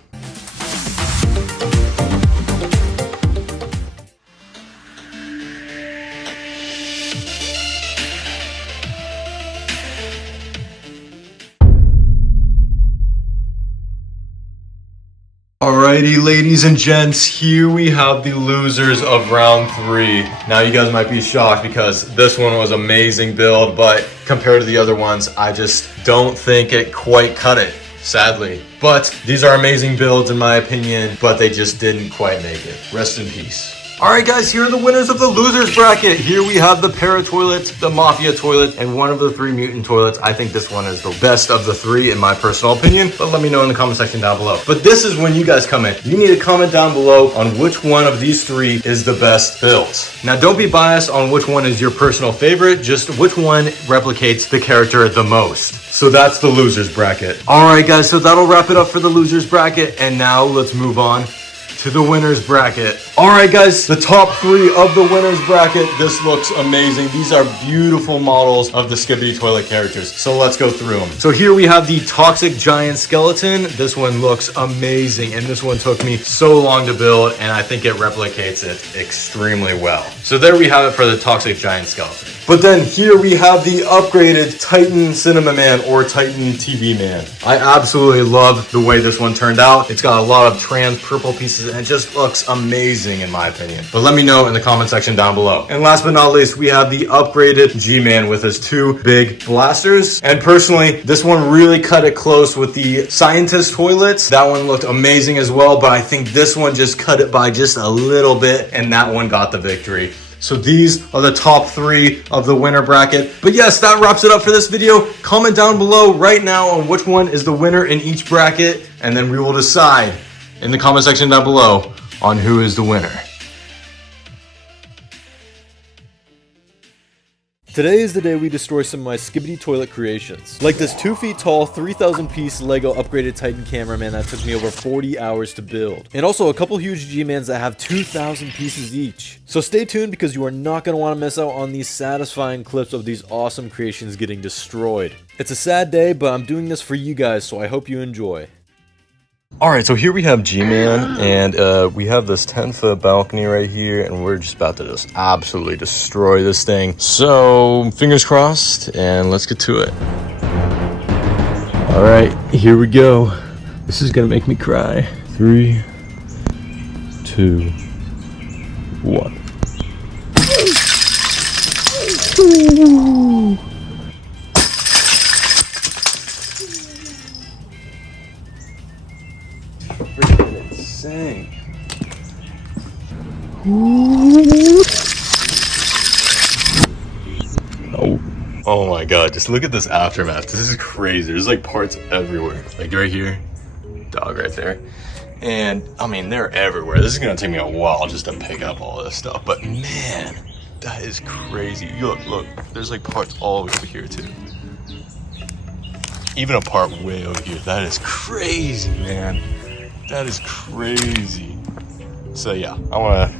Alrighty, ladies and gents, here we have the losers of round 3. Now you guys might be shocked because this one was amazing build, but compared to the other ones, I just don't think it quite cut it. Sadly. But these are amazing builds in my opinion, but they just didn't quite make it. Rest in peace. Alright guys, here are the winners of the losers bracket. Here we have the para toilet, the mafia toilet, and one of the 3 mutant toilets. I think this one is the best of the 3 in my personal opinion, but let me know in the comment section down below. But this is when you guys come in. You need to comment down below on which one of these 3 is the best build. Now don't be biased on which one is your personal favorite, just which one replicates the character the most. So that's the losers bracket. Alright guys, so that'll wrap it up for the losers bracket, and now let's move on to the winners bracket. Alright guys, the top 3 of the winners bracket. This looks amazing. These are beautiful models of the Skibidi toilet characters. So let's go through them. So here we have the toxic giant skeleton. This one looks amazing, and this one took me so long to build, and I think it replicates it extremely well. So there we have it for the toxic giant skeleton. But then here we have the upgraded Titan Cinema Man or Titan TV Man. I absolutely love the way this one turned out. It's got a lot of trans purple pieces and it just looks amazing in my opinion. But let me know in the comment section down below. And last but not least, we have the upgraded G-Man with his 2 big blasters. And personally, this one really cut it close with the scientist toilets. That one looked amazing as well, but I think this one just cut it by just a little bit, and that one got the victory. So these are the top 3 of the winner bracket. But yes, that wraps it up for this video. Comment down below right now on which one is the winner in each bracket, and then we will decide in the comment section down below on who is the winner. Today is the day we destroy some of my Skibidi toilet creations. Like this 2 feet tall, 3,000 piece Lego upgraded Titan cameraman that took me over 40 hours to build. And also a couple huge G-Mans that have 2,000 pieces each. So stay tuned because you are not going to want to miss out on these satisfying clips of these awesome creations getting destroyed. It's a sad day, but I'm doing this for you guys, so I hope you enjoy. Alright, so here we have G-Man, and we have this 10-foot balcony right here, and we're just about to just absolutely destroy this thing. So, fingers crossed, and let's get to it. Alright, here we go. This is gonna make me cry. 3, 2, 1. Ooh. Freaking insane. Oh my god, just look at this aftermath. This is crazy. There's like parts everywhere. Like right here, dog right there. And I mean, they're everywhere. This is gonna take me a while just to pick up all this stuff. But man, that is crazy. Look, there's like parts all over here too. Even a part way over here. That is crazy, man. That is crazy. So yeah, I wanna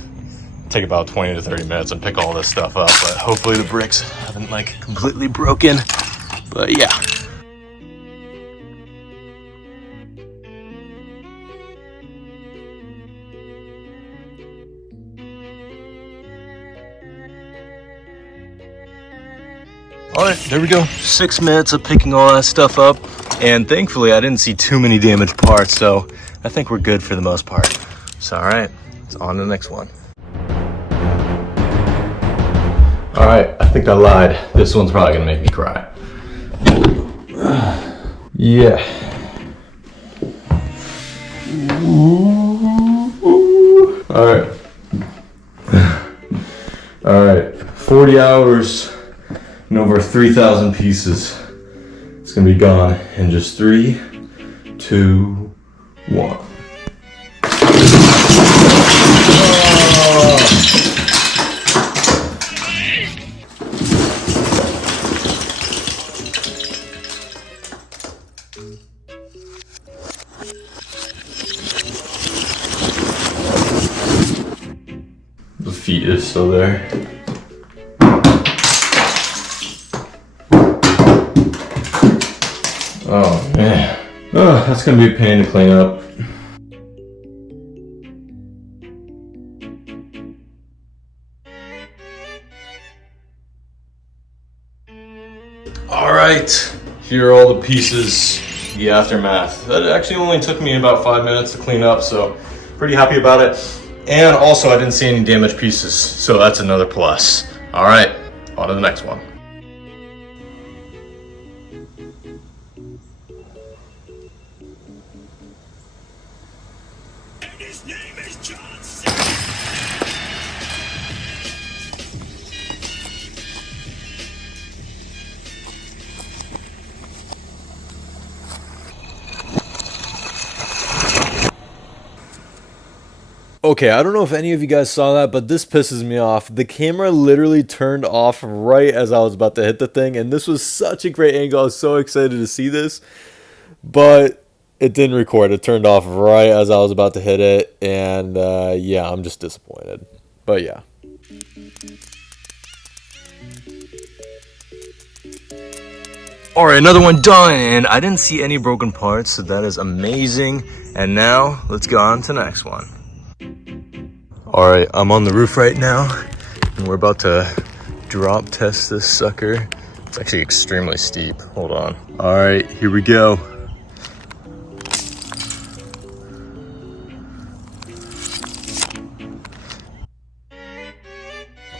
take about 20 to 30 minutes and pick all this stuff up, but hopefully the bricks haven't like completely broken. But yeah. All right, there we go. 6 minutes of picking all that stuff up. And thankfully I didn't see too many damaged parts, so I think we're good for the most part. So all right, it's on to the next one. All right, I think I lied. This one's probably gonna make me cry. Yeah. All right. All right, 40 hours and over 3,000 pieces. It's gonna be gone in just 3, 2, 1. The feet is still there. Oh man. Oh, that's gonna be a pain to clean up. All right, here are all the pieces, the aftermath. That actually only took me about 5 minutes to clean up, so pretty happy about it. And also I didn't see any damaged pieces, so that's another plus. All right, on to the next one. His name is Johnson. Okay, I don't know if any of you guys saw that, but this pisses me off. The camera literally turned off right as I was about to hit the thing, and this was such a great angle. I was so excited to see this, but it didn't record. It turned off right as I was about to hit it, and yeah, I'm just disappointed. But yeah. Alright, another one done, and I didn't see any broken parts, so that is amazing. And now, let's go on to the next one. Alright, I'm on the roof right now, and we're about to drop test this sucker. It's actually extremely steep. Hold on. Alright, here we go.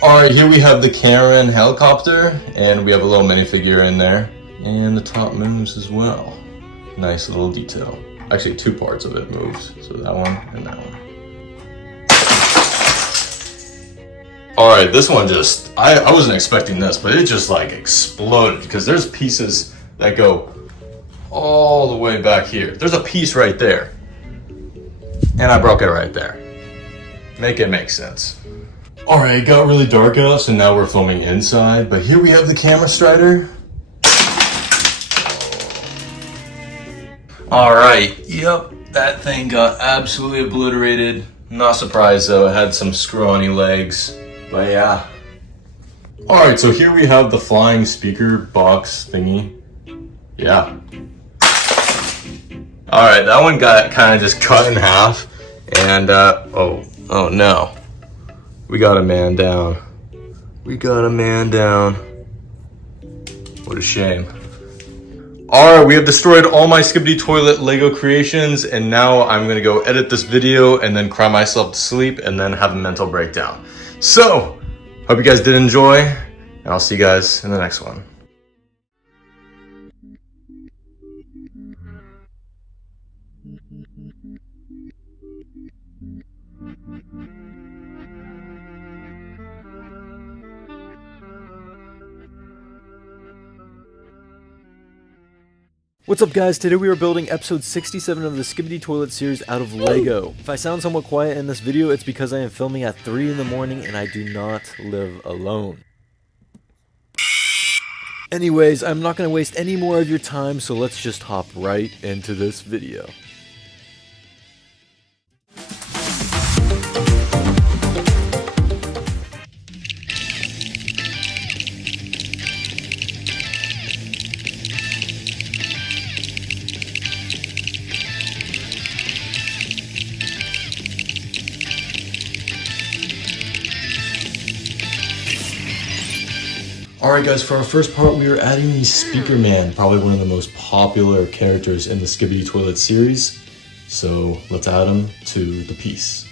Alright, here we have the Karen helicopter, and we have a little minifigure in there. And the top moves as well. Nice little detail. Actually, 2 parts of it moves. So that one and that one. Alright, this one just, I wasn't expecting this, but it just like exploded because there's pieces that go all the way back here. There's a piece right there. And I broke it right there. Make it make sense. Alright, it got really dark out, so now we're filming inside, but here we have the camera strider. Alright, yep, that thing got absolutely obliterated. Not surprised though, it had some scrawny legs, but yeah. Alright, so here we have the flying speaker box thingy. Yeah. Alright, that one got kind of just cut in half, and oh no. We got a man down. We got a man down. What a shame. Alright, we have destroyed all my Skibidi toilet Lego creations, and now I'm gonna go edit this video and then cry myself to sleep and then have a mental breakdown. So, hope you guys did enjoy, and I'll see you guys in the next one. What's up guys, today we are building episode 67 of the Skibidi Toilet series out of Lego. If I sound somewhat quiet in this video, it's because I am filming at 3 in the morning and I do not live alone. Anyways, I'm not going to waste any more of your time, so let's just hop right into this video. Alright guys, for our first part, we are adding the Speaker Man, probably one of the most popular characters in the Skibidi Toilet series. So let's add him to the piece.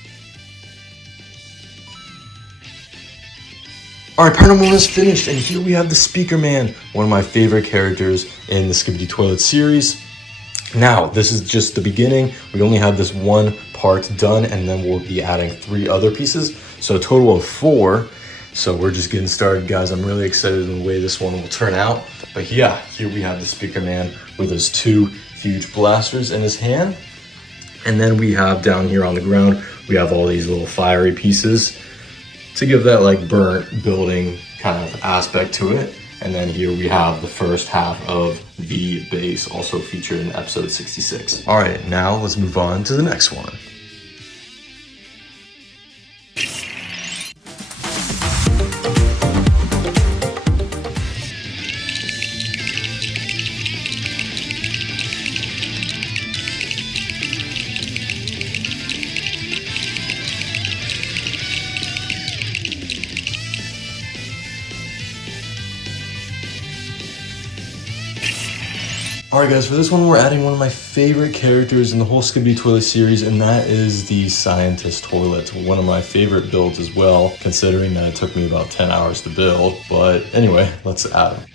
Alright, part number 1 is finished, and here we have the Speaker Man, one of my favorite characters in the Skibidi Toilet series. Now, this is just the beginning. We only have this one part done, and then we'll be adding 3 other pieces. So a total of 4. So we're just getting started, guys. I'm really excited in the way this one will turn out. But yeah, here we have the Speaker Man with his 2 huge blasters in his hand. And then we have down here on the ground, we have all these little fiery pieces to give that like burnt building kind of aspect to it. And then here we have the first half of the base, also featured in episode 66. All right, now let's move on to the next one. Alright guys, for this one we're adding one of my favorite characters in the whole Skibidi Toilet series, and that is the Scientist Toilet. One of my favorite builds as well, considering that it took me about 10 hours to build. But anyway, let's add him.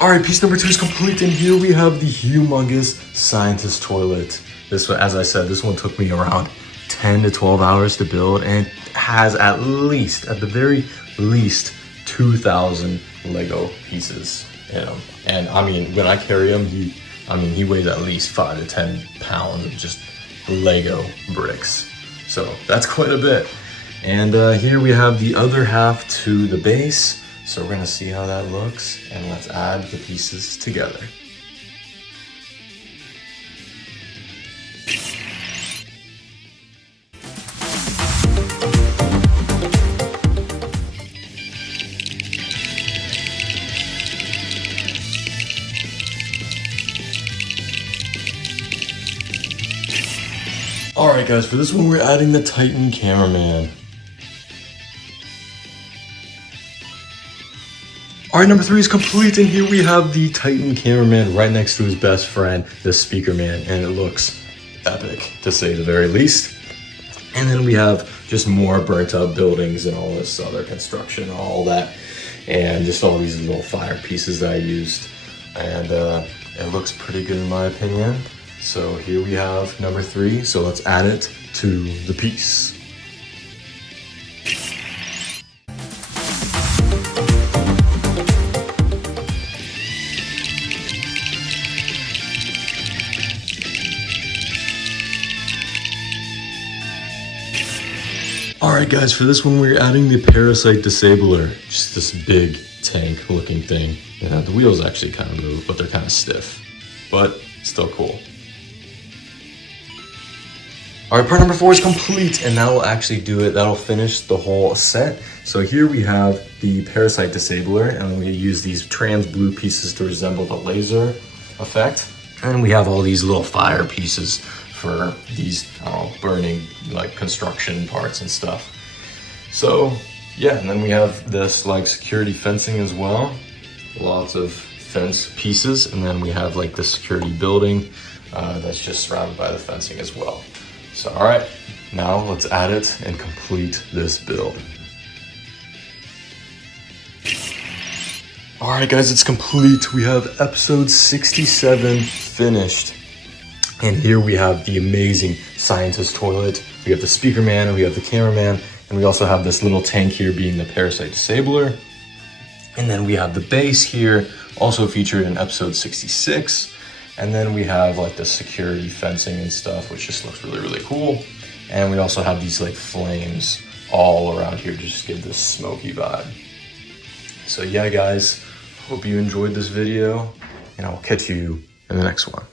Alright, piece number 2 is complete, and here we have the humongous Scientist Toilet. This one, as I said, this one took me around 10 to 12 hours to build, and it has at the very least, 2,000 Lego pieces in him. And I mean, when I carry him, he weighs at least 5 to 10 pounds of just Lego bricks. So that's quite a bit. And here we have the other half to the base. So we're gonna see how that looks, and let's add the pieces together. Alright guys, for this one we're adding the Titan Cameraman. Alright, number 3 is complete, and here we have the Titan Cameraman right next to his best friend, the Speaker Man, and it looks epic, to say the very least. And then we have just more burnt up buildings and all this other construction, all that, and just all these little fire pieces that I used. And it looks pretty good in my opinion. So here we have number 3, so let's add it to the piece. Alright guys, for this one we're adding the Parasite Disabler, just this big tank looking thing. Yeah, the wheels actually kind of move, but they're kind of stiff, but still cool. Alright, part number 4 is complete, and that will actually do it. That'll finish the whole set. So here we have the Parasite Disabler, and we use these trans blue pieces to resemble the laser effect. And we have all these little fire pieces for these, burning like construction parts and stuff. So yeah, and then we have this like security fencing as well. Lots of fence pieces, and then we have like the security building that's just surrounded by the fencing as well. So, all right, now let's add it and complete this build. All right, guys, it's complete. We have episode 67 finished. And here we have the amazing Scientist Toilet. We have the Speaker Man, and we have the Cameraman, and we also have this little tank here being the Parasite Disabler. And then we have the base here, also featured in episode 66. And then we have like the security fencing and stuff, which just looks really, really cool. And we also have these like flames all around here to just give this smoky vibe. So yeah, guys, hope you enjoyed this video, and I'll catch you in the next one.